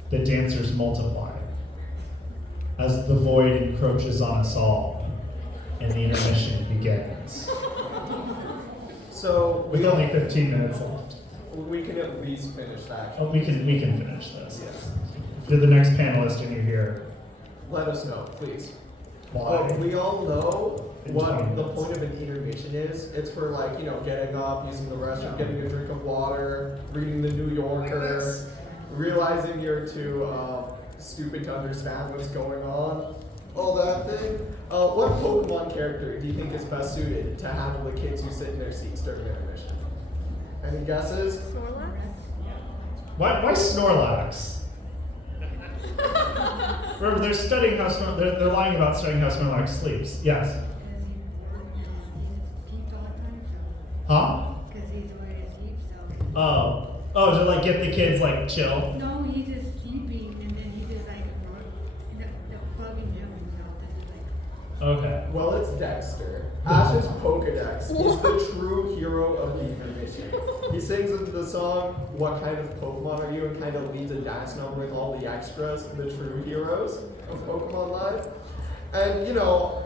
The dancers multiply. As the void encroaches on us all, and the intermission begins. So With only 15 minutes left. we can at least finish that. Oh, we can finish this. Yeah. If you're the next panelist and you're here, Let us know, please. why? We all know In what 20 the minutes. point of an intermission is. It's for, like, you know, getting up, using the restroom, getting a drink of water, reading the New Yorker, realizing you're too stupid to understand what's going on, all that thing. What Pokemon character do you think is best suited to handle the kids who sit in their seats during intermission? Any guesses? Snorlax? Why Snorlax? Remember, they're studying how they're lying about studying how Snorlax sleeps. Yes. Huh? Because he's the way to sleep, so. Oh, to like get the kids like chill. No, he's just sleeping and then he just like the bugging him himself. This is like. Okay. Well, it's Dexter. Ash's Pokedex. He's the true hero of the intermission. He sings into the song, "What kind of Pokemon are you?" and kind of leads a dance number with all the extras, the true heroes of Pokemon Live. And, you know,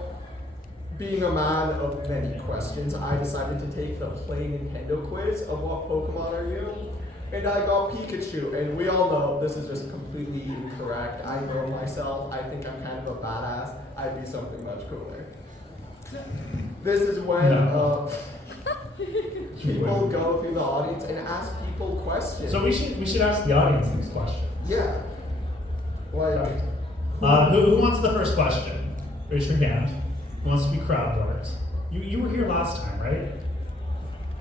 being a man of many questions, I decided to take the Play Nintendo quiz of what Pokemon are you? And I got Pikachu, and we all know this is just completely incorrect. I know myself, I think I'm kind of a badass. I'd be something much cooler. This is when people go through the audience and ask people questions. So we should ask the audience these questions. Yeah. Like, Who wants the first question? Raise your hand. Who wants to be crowd workers? You were here last time, right?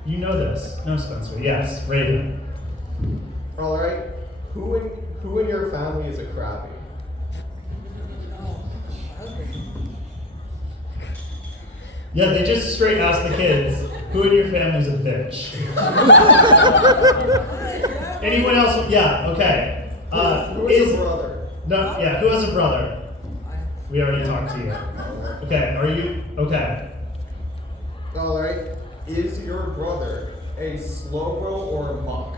You know this. No, Spencer. Yes, Raven. all right, who in your family is a Krabby? Yeah, they just straight ask the kids, who in your family's a bitch? Anyone else? Yeah, okay. Who is a brother? No, yeah, who has a brother? We already talked to you. Okay, are you, okay. All right, is your brother a Slowbro or a Muck?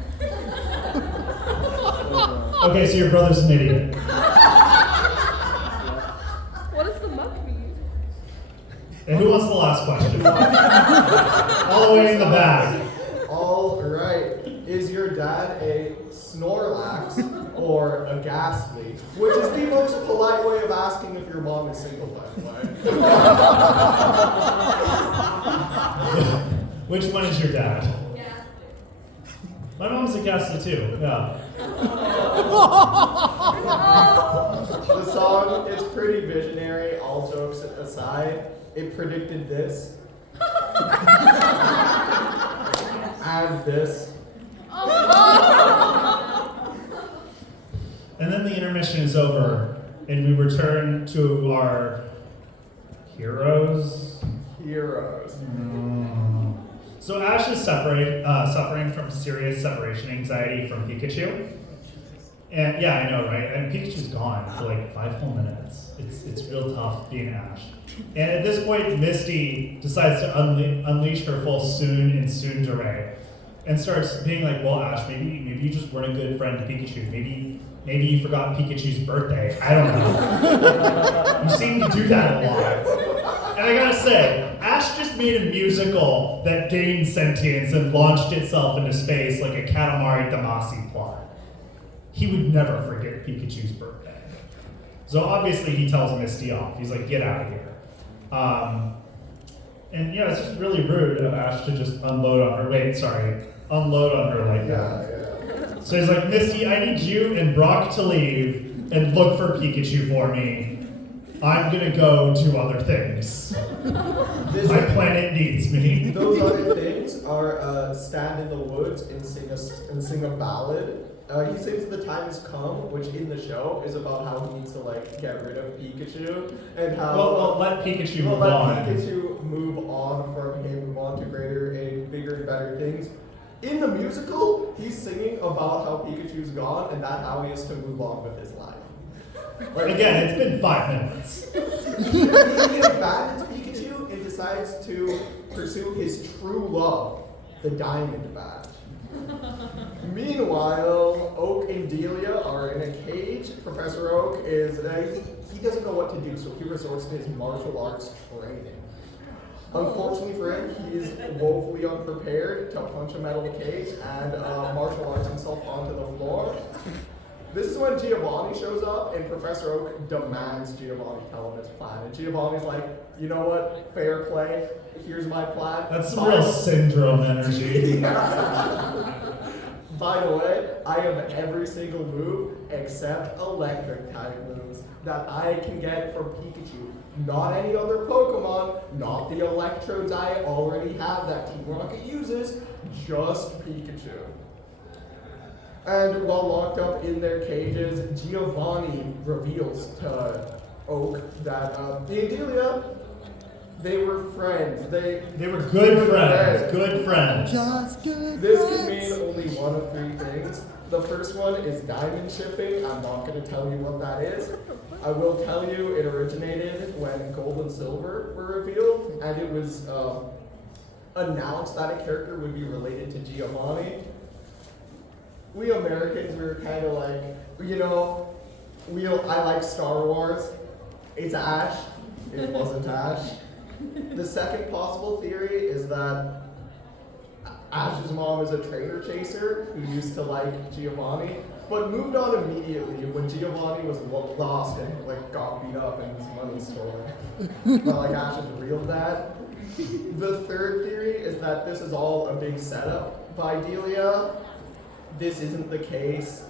Okay, so your brother's an idiot. What does the muck mean? And who wants the last question? All the way in the back. All right, is your dad a Snorlax or a Ghastly? Which is the most polite way of asking if your mom is single, by the way. Which one is your dad? My mom's a Ghastly too, yeah. The song is pretty visionary, all jokes aside. It predicted this. And this. And then the intermission is over, and we return to our heroes. Heroes. So Ash is suffering from serious separation anxiety from Pikachu. And yeah, I know, right? And Pikachu's gone for like 5 whole minutes. It's real tough being Ash. And at this point, Misty decides to unleash her full Soon and Tsundere, and starts being like, "Well, Ash, maybe you just weren't a good friend to Pikachu. Maybe you forgot Pikachu's birthday. I don't know. You seem to do that a lot." And I gotta say, Ash just made a musical that gained sentience and launched itself into space like a Katamari Damacy plot. He would never forget Pikachu's birthday. So obviously he tells Misty off. He's like, "Get out of here." And yeah, it's just really rude of Ash to just unload on her like that. Yeah. So he's like, "Misty, I need you and Brock to leave and look for Pikachu for me. I'm gonna go do other things. My planet needs me." Those other things are stand in the woods and sing a ballad. He sings "The Time Has Come," which in the show is about how he needs to like get rid of Pikachu and how Well, let Pikachu move on. Pikachu move on from him, move on to greater and bigger and better things. In the musical, he's singing about how Pikachu's gone and that how he has to move on with his life. Like, Again, it's been 5 minutes. he abandons Pikachu and decides to pursue his true love, the Diamond Badge. Meanwhile, Oak and Delia are in a cage. Professor Oak is, he doesn't know what to do, so he resorts to his martial arts training. Unfortunately for him, he is woefully unprepared to punch a metal cage and martial arts himself onto the floor. This is when Giovanni shows up, and Professor Oak demands Giovanni tell him his plan. And Giovanni's like, "You know what? Fair play. Here's my plan." That's some real syndrome energy. By the way, I have every single move except electric type moves that I can get from Pikachu. Not any other Pokemon, not the electrodes I already have that Team Rocket uses, just Pikachu. And while locked up in their cages, Giovanni reveals to Oak that Delia, they were friends. They were good friends. Good friends. Just good This friends. can mean only one of three things. The first one is diamond shipping. I'm not going to tell you what that is. I will tell you it originated when gold and silver were revealed, and it was announced that a character would be related to Giovanni. We Americans were kind of like, I like Star Wars. It's Ash. It wasn't Ash. The second possible theory is that Ash's mom is a trainer chaser who used to like Giovanni, but moved on immediately when Giovanni was lost and got beat up and his money stolen. Not like Ash's real dad. The third theory is that this is all a big setup by Delia. This isn't the case.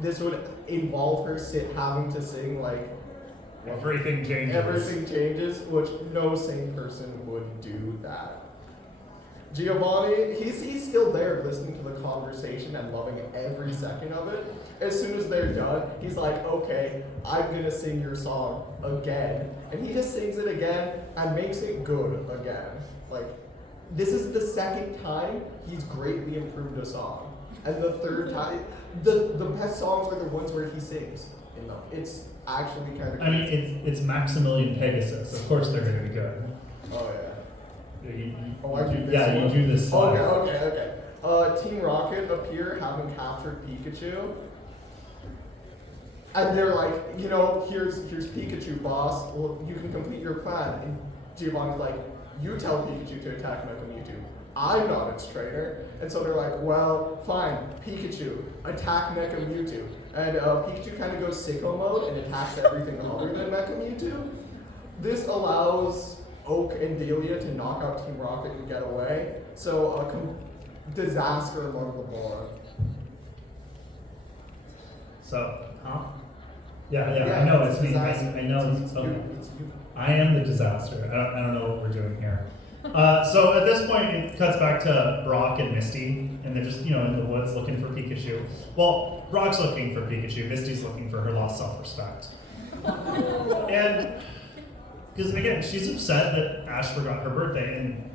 This would involve her having to sing everything changes. Everything changes, which no sane person would do that. Giovanni, he's still there listening to the conversation and loving every second of it. As soon as they're done, he's like, okay, I'm gonna sing your song again. And he just sings it again and makes it good again. This is the second time he's greatly improved a song. And the third time, the best songs are the ones where he sings. It's actually kind of. I mean, it's Maximilian Pegasus. Of course, they're gonna be good. Oh yeah. I do this. Yeah, you do this. Okay. Team Rocket appear having captured Pikachu, and they're like, here's Pikachu, boss. Well, you can complete your plan. And Giovanni's like, you tell Pikachu to attack Mecha Mewtwo. I'm not its trainer. And so they're like, well, fine, Pikachu, attack Mecha Mewtwo. And Pikachu kind of goes sicko mode and attacks everything other than Mecha Mewtwo. This allows Oak and Delia to knock out Team Rocket and get away. So disaster among the board. So, huh? Yeah, I know. It's me. I know. It's okay. I am the disaster. I don't know what we're doing here. So at this point, it cuts back to Brock and Misty, and they're just, in the woods looking for Pikachu. Well, Brock's looking for Pikachu, Misty's looking for her lost self-respect. And, because again, she's upset that Ash forgot her birthday, and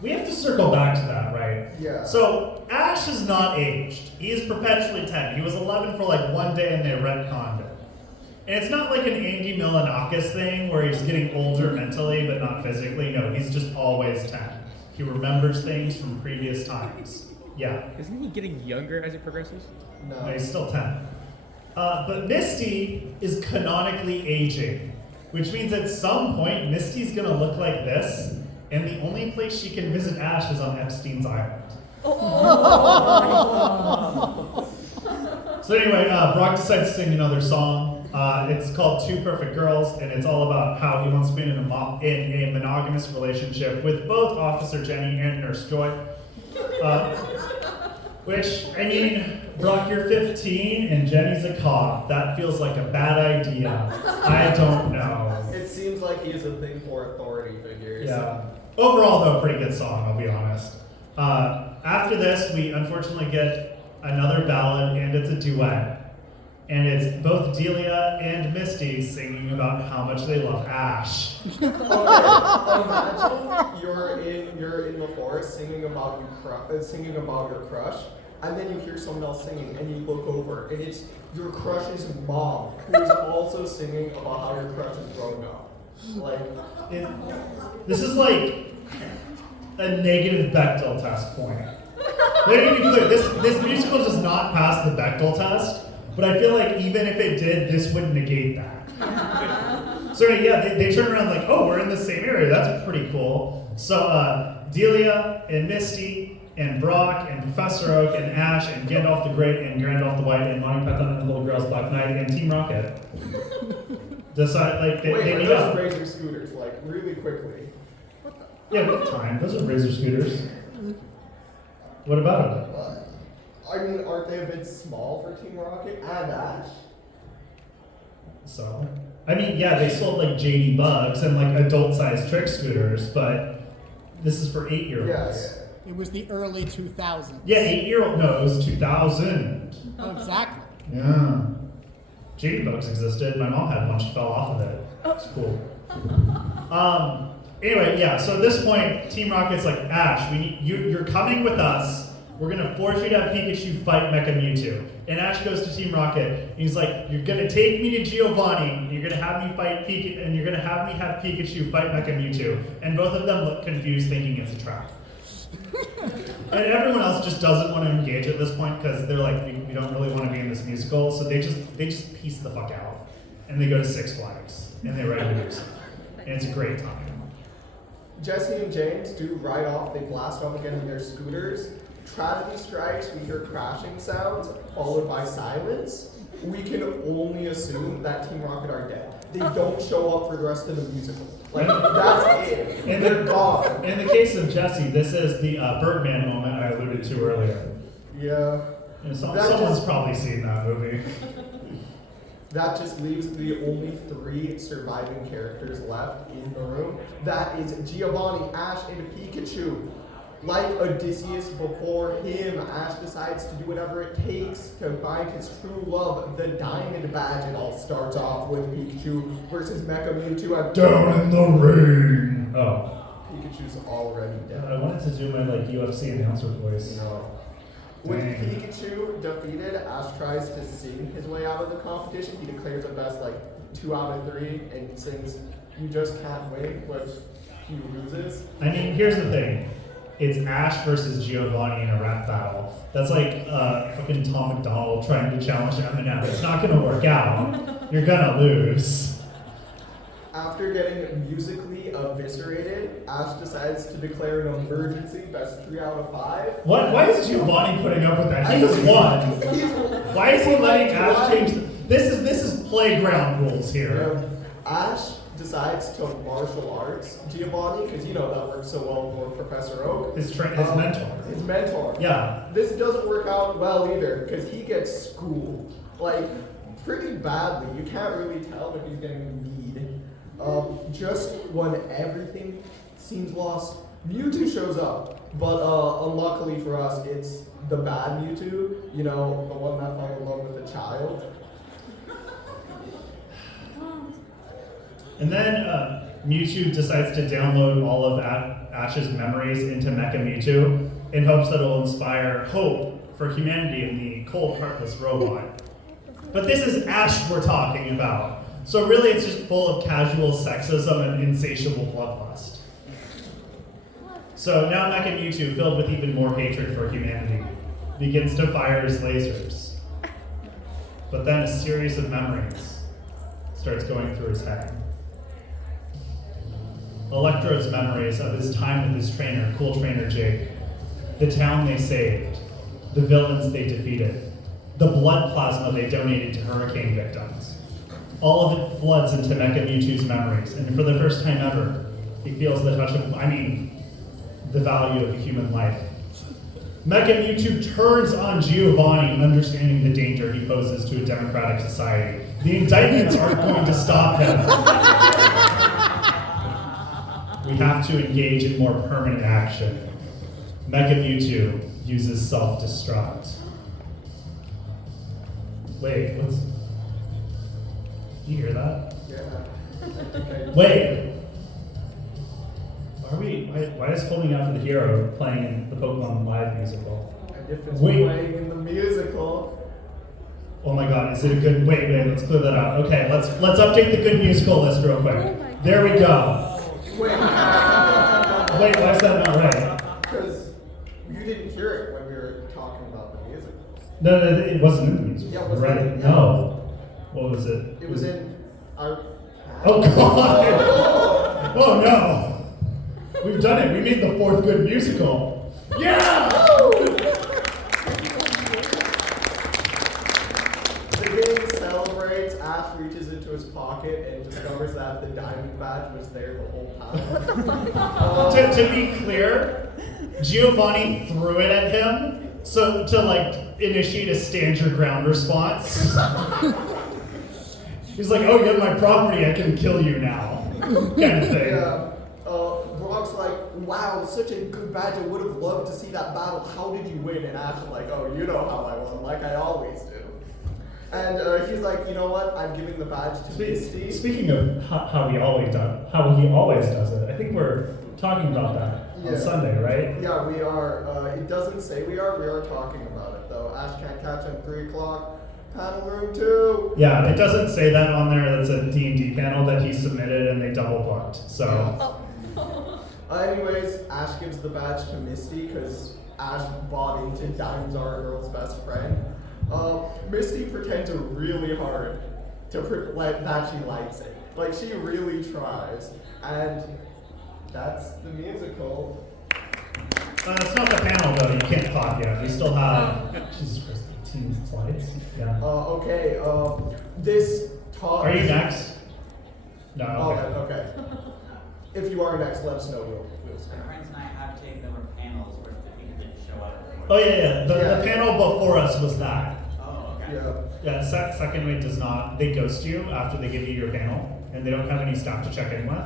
we have to circle back to that, right? Yeah. So, Ash has not aged. He is perpetually 10. He was 11 for one day and they retconned it. And it's not like an Andy Milonakis thing where he's getting older mentally but not physically. No, he's just always 10. He remembers things from previous times. Yeah. Isn't he getting younger as it progresses? No. No, he's still 10. But Misty is canonically aging, which means at some point Misty's gonna look like this, and the only place she can visit Ash is on Epstein's Island. So anyway, Brock decides to sing another song. It's called Two Perfect Girls, and it's all about how he wants to be in a monogamous relationship with both Officer Jenny and Nurse Joy. Which, I mean, Brock, you're 15 and Jenny's a cop. That feels like a bad idea. I don't know. It seems like he has a thing for authority figures. Yeah. Overall, though, pretty good song, I'll be honest. After this, we unfortunately get another ballad, and it's a duet. And it's both Delia and Misty singing about how much they love Ash. Okay, imagine you're in the forest singing about your crush, and then you hear someone else singing, and you look over, and it's your crush's mom who is also singing about how your crush is grown up. This is like a negative Bechdel test point. Let me be clear, this musical does not pass the Bechdel test, but I feel like even if it did, this would negate that. So yeah, they turn around like, oh, we're in the same area, that's pretty cool. So Delia and Misty and Brock and Professor Oak and Ash and Gandalf the Great and Gandalf the White and Monty Python and the Little Girls Black Knight and Team Rocket decide, they meet up. Those Razor scooters, really quickly. Yeah, we have time. Those are Razor scooters. What about them? I mean, aren't they a bit small for Team Rocket and Ash? So, I mean, yeah, they sold JD Bugs and adult-sized trick scooters, but this is for 8-year-olds. Yes. It was the early 2000s. Yeah, 8-year-old. No, it was 2000. Oh, exactly. Yeah. JD Books existed. My mom had one. She fell off of it. It's cool. Anyway, yeah. So at this point, Team Rocket's like, Ash, you're coming with us. We're gonna force you to have Pikachu fight Mecha Mewtwo. And Ash goes to Team Rocket. And he's like, you're gonna take me to Giovanni. And you're gonna have me fight Pikachu. And you're gonna have me have Pikachu fight Mecha Mewtwo. And both of them look confused, thinking it's a trap. And everyone else just doesn't want to engage at this point because they're like, we don't really want to be in this musical, so they just piece the fuck out, and they go to Six Flags, and they're ready to do something, and it's a great time. Jesse and James do ride off. They blast off again in their scooters. Tragedy strikes. We hear crashing sounds followed by silence. We can only assume that Team Rocket are dead. They don't show up for the rest of the musical. Like, that's it. And they're gone. In the case of Jesse, this is the Birdman moment I alluded to earlier. Yeah. And someone's probably seen that movie. That just leaves the only 3 surviving characters left in the room. That is Giovanni, Ash, and Pikachu. Like Odysseus before him, Ash decides to do whatever it takes to find his true love, the Diamond Badge. It all starts off with Pikachu versus Mecha Mewtwo. Down in the ring. Oh. Pikachu's already dead. I wanted to do my UFC announcer voice. No. With Pikachu defeated, Ash tries to sing his way out of the competition. He declares a best 2 out of 3 and sings "You Just Can't Win," which he loses. I mean, here's the thing. It's Ash versus Giovanni in a rap battle. That's like fucking Tom McDonald trying to challenge Eminem. It's not gonna work out. You're gonna lose. After getting musically eviscerated, Ash decides to declare an emergency best 3 out of 5. What? Why is Giovanni putting up with that? He was won. Why is he letting Ash change? This is playground rules here. Ash decides to martial arts Giovanni, because that works so well for Professor Oak. His mentor. His mentor. Yeah. This doesn't work out well either, because he gets schooled. Pretty badly. You can't really tell if he's getting kneed. Just when everything seems lost, Mewtwo shows up. But unluckily for us, it's the bad Mewtwo, the one that fell in love with a child. And then Mewtwo decides to download all of Ash's memories into Mecha Mewtwo in hopes that it will inspire hope for humanity in the cold, heartless robot. But this is Ash we're talking about. So really it's just full of casual sexism and insatiable bloodlust. So now Mecha Mewtwo, filled with even more hatred for humanity, begins to fire his lasers. But then a series of memories starts going through his head. Electrode's memories of his time with his trainer, Cool Trainer Jake, the town they saved, the villains they defeated, the blood plasma they donated to hurricane victims. All of it floods into Mecha Mewtwo's memories, and for the first time ever, he feels the touch of, the value of a human life. Mecha Mewtwo turns on Giovanni, understanding the danger he poses to a democratic society. The indictments aren't going to stop him. We have to engage in more permanent action. Mecha Mewtwo uses self-destruct. Wait, what's... Do you hear that? Yeah. Wait! Why is Holding Out for the Hero playing in the Pokemon Live musical? And if it's playing in the musical... Oh my god, is it a good... Wait, let's clear that out. Okay, let's update the good musical list real quick. There we go. Wait, why is that not right? Because you didn't hear it when we were talking about the musical. No, it wasn't in the musical. Yeah, it was right? in, No. What was it? It was in our... Oh god! Oh no! We've done it. We made the 4th good musical. Yeah! The game celebrates. Ash reaches into his pocket and discovers that the diamond badge was there the whole time. To be clear, Giovanni threw it at him to initiate a stand your ground response. He's like, oh, you have my property, I can kill you now. Kind of thing. Yeah. Brock's like, wow, such a good badge. I would have loved to see that battle. How did you win? And Ash is like, oh, you know how I won, like I always do. And he's like, you know what? I'm giving the badge to Misty. Speaking of how he always does it, I think we're talking about that on Sunday, right? Yeah, we are. It doesn't say we are. We are talking about it though. Ash can't catch him 3 o'clock. Panel room 2. Yeah, it doesn't say that on there. That's a D&D panel that he submitted, and they double booked. So. Anyways, Ash gives the badge to Misty because Ash bought into Dime's our girl's best friend. Misty pretends really hard to that she likes it. Like, she really tries. And that's the musical. It's not the panel, though. You can't talk yet. We still have, Jesus Christ, 18 slides. Yeah. Okay, this talk. Are you next? No, okay. Okay. If you are next, let us know. We'll My friends and I have taken over panels where the people didn't show up. Oh, yeah. The panel before us was that. Oh, okay. Yeah. Yeah, SacAnime does not. They ghost you after they give you your panel, and they don't have any staff to check in with.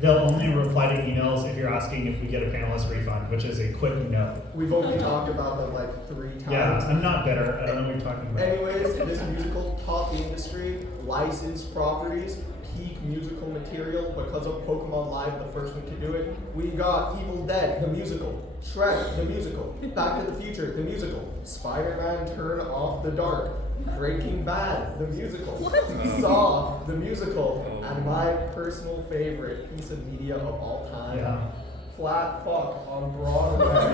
They'll only reply to emails if you're asking if we get a panelist refund, which is a quick no. We've only talked about them like 3 times. Yeah, I'm not bitter. I don't know what you're talking about. Anyways, this musical taught the industry licensed properties, peak musical material because of Pokemon Live, the first one to do it. We got Evil Dead, the musical, Shrek, the musical, Back to the Future, the musical, Spider-Man Turn Off the Dark, Breaking Bad, the musical, Saw, the musical, and my personal favorite piece of media of all time, Flat Fuck on Broadway.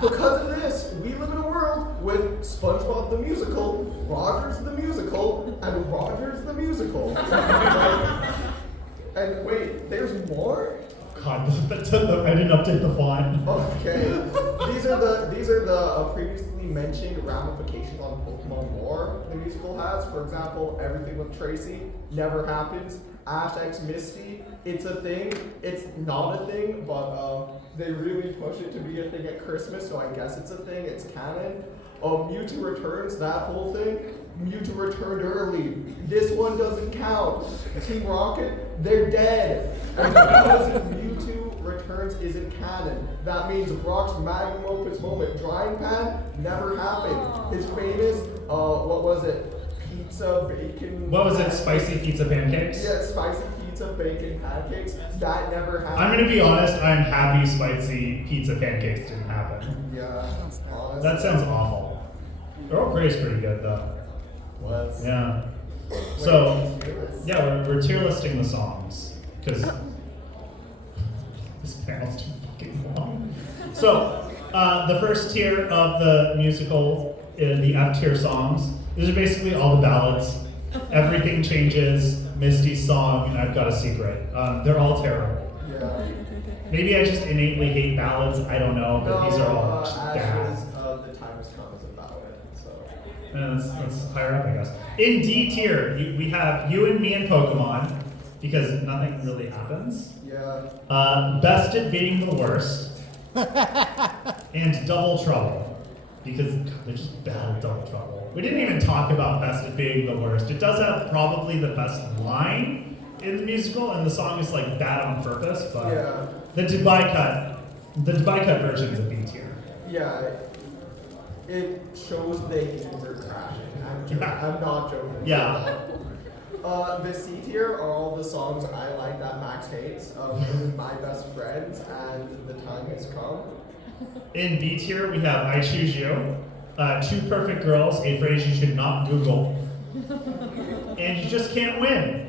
Because of this, we live in a world with SpongeBob the musical, Rogers the musical, and Rogers the musical. And wait, there's more? God, I didn't update the font. Okay, these are the previously mentioned ramifications on Pokemon lore the musical has. For example, everything with Tracy never happens. Ash X Misty, it's a thing. It's not a thing, but they really push it to be a thing at Christmas, so I guess it's a thing. It's canon. Mewtwo returns, that whole thing. Mewtwo returned early. This one doesn't count. Team Rocket, they're dead. And because Mewtwo returns isn't canon, that means Brock's magnum opus moment, drying pan, never happened. His famous, what was it? Pizza, bacon. What was it? Spicy pizza pancakes? Yeah, spicy pizza, bacon, pancakes. That never happened. I'm gonna be honest, I'm happy spicy pizza pancakes didn't happen. Yeah, honestly. That sounds awful. Earl Grey's pretty good though. Was. Yeah. So, yeah, we're tier listing the songs, because this panel's too fucking long. So, the first tier of the musical, the F tier songs, these are basically all the ballads. Everything Changes, Misty's song, and I've Got a Secret. They're all terrible. Yeah. Maybe I just innately hate ballads, I don't know, but these are all just bad. Ashes, the time has come is about it, so. That's higher up, I guess. In D tier, we have You and Me and Pokemon, because nothing really happens. Yeah. Best at Being the Worst, and Double Trouble, because God, they're just bad at Double Trouble. We didn't even talk about Best at Being the Worst. It does have probably the best line in the musical, and the song is like bad on purpose, but the Dubai cut version's a B tier. Yeah. It shows the humor crashing. I'm not joking. Yeah. The C tier are all the songs I like that Max hates. My Best Friends and The Time Has Come. In B tier, we have I Choose You, Two Perfect Girls, a phrase you should not Google, and You Just Can't Win.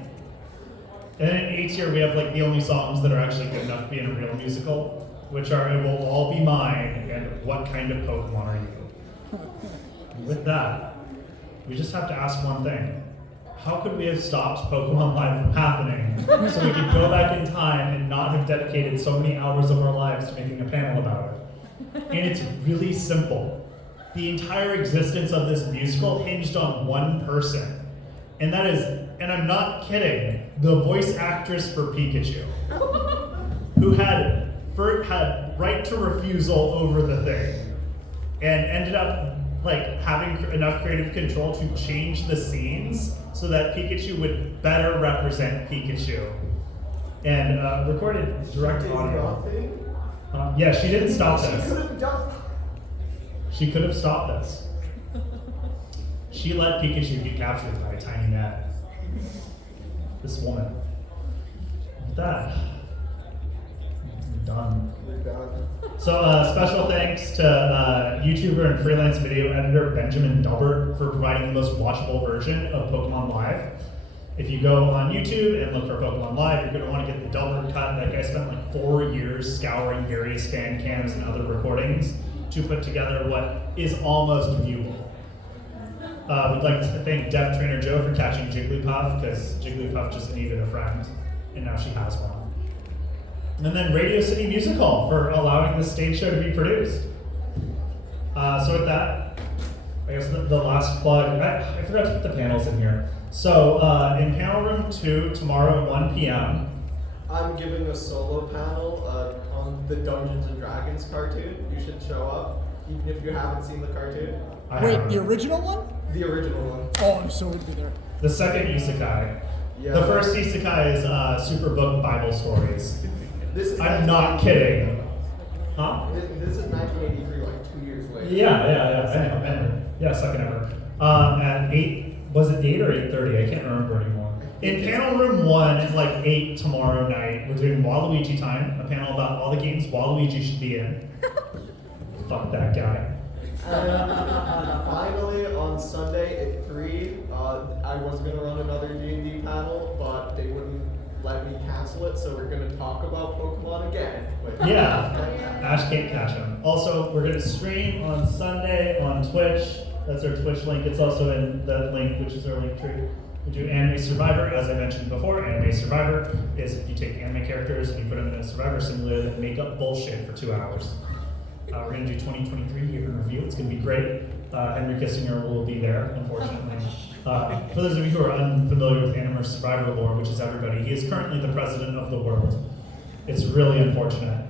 And in A tier, we have like the only songs that are actually good enough to be in a real musical, which are It Will All Be Mine and What Kind of Pokemon Are You? With that, we just have to ask one thing. How could we have stopped Pokemon Live from happening so we could go back in time and not have dedicated so many hours of our lives to making a panel about it? And it's really simple. The entire existence of this musical hinged on one person. And that is, and I'm not kidding, the voice actress for Pikachu, who had right to refusal over the thing, and ended up like having enough creative control to change the scenes so that Pikachu would better represent Pikachu. and recorded direct Did audio. nothing? Yeah, she didn't stop She this. could have done. She could have stopped this. She let Pikachu get captured by a tiny net. This woman. With that, I'm done. We're done. So special thanks to YouTuber and freelance video editor Benjamin Delbert for providing the most watchable version of Pokemon Live. If you go on YouTube and look for Pokemon Live, you're going to want to get the Delbert cut. That guy spent like 4 years scouring various fan cams and other recordings to put together what is almost viewable. We'd like to thank Deaf Trainer Joe for catching Jigglypuff, because Jigglypuff just needed a friend, and now she has one. And then Radio City Music Hall for allowing this stage show to be produced. So with that, I guess the last plug, I forgot to put the panels in here. So in panel room 2, tomorrow at 1 p.m. I'm giving a solo panel on the Dungeons and Dragons cartoon. You should show up, even if you haven't seen the cartoon. Wait, the original one? The original one. Oh, I'm so into there. The second isekai. Yeah. The first isekai is Superbook Bible Stories. This is I'm not kidding. Huh? This is 1983, like 2 years later. Yeah. I know. Yeah, second ever. At 8, was it 8 or 8:30? I can't remember anymore. In panel room 1 at like 8 tomorrow night, we're doing Waluigi time, a panel about all the games Waluigi should be in. Fuck that guy. Finally, on Sunday at 3, I was going to run another D&D panel, but they wouldn't let me cancel it, so we're going to talk about Pokemon again. Yeah, Ash can't catch him. Also, we're going to stream on Sunday on Twitch. That's our Twitch link. It's also in the link, which is our link tree. We do Anime Survivor, as I mentioned before. Anime Survivor is if you take anime characters and you put them in a Survivor simulator that make up bullshit for 2 hours. We're going to do 2023 year in review. It's going to be great. Henry Kissinger will be there, unfortunately. For those of you who are unfamiliar with Anime Survivor lore, which is everybody, he is currently the president of the world. It's really unfortunate.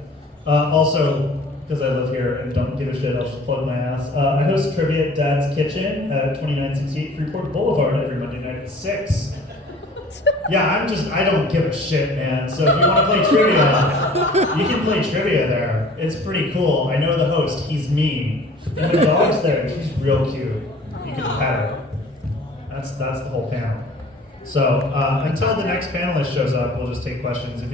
Also, because I live here and don't give a shit, I'll just plug my ass. I host trivia at Dad's Kitchen at 2968 Freeport Boulevard every Monday night at 6. Yeah, I don't give a shit, man. So if you want to play trivia, you can play trivia there. It's pretty cool. I know the host, he's mean. And the dog's there, she's real cute. You can pet her. That's the whole panel. So until the next panelist shows up, we'll just take questions. If you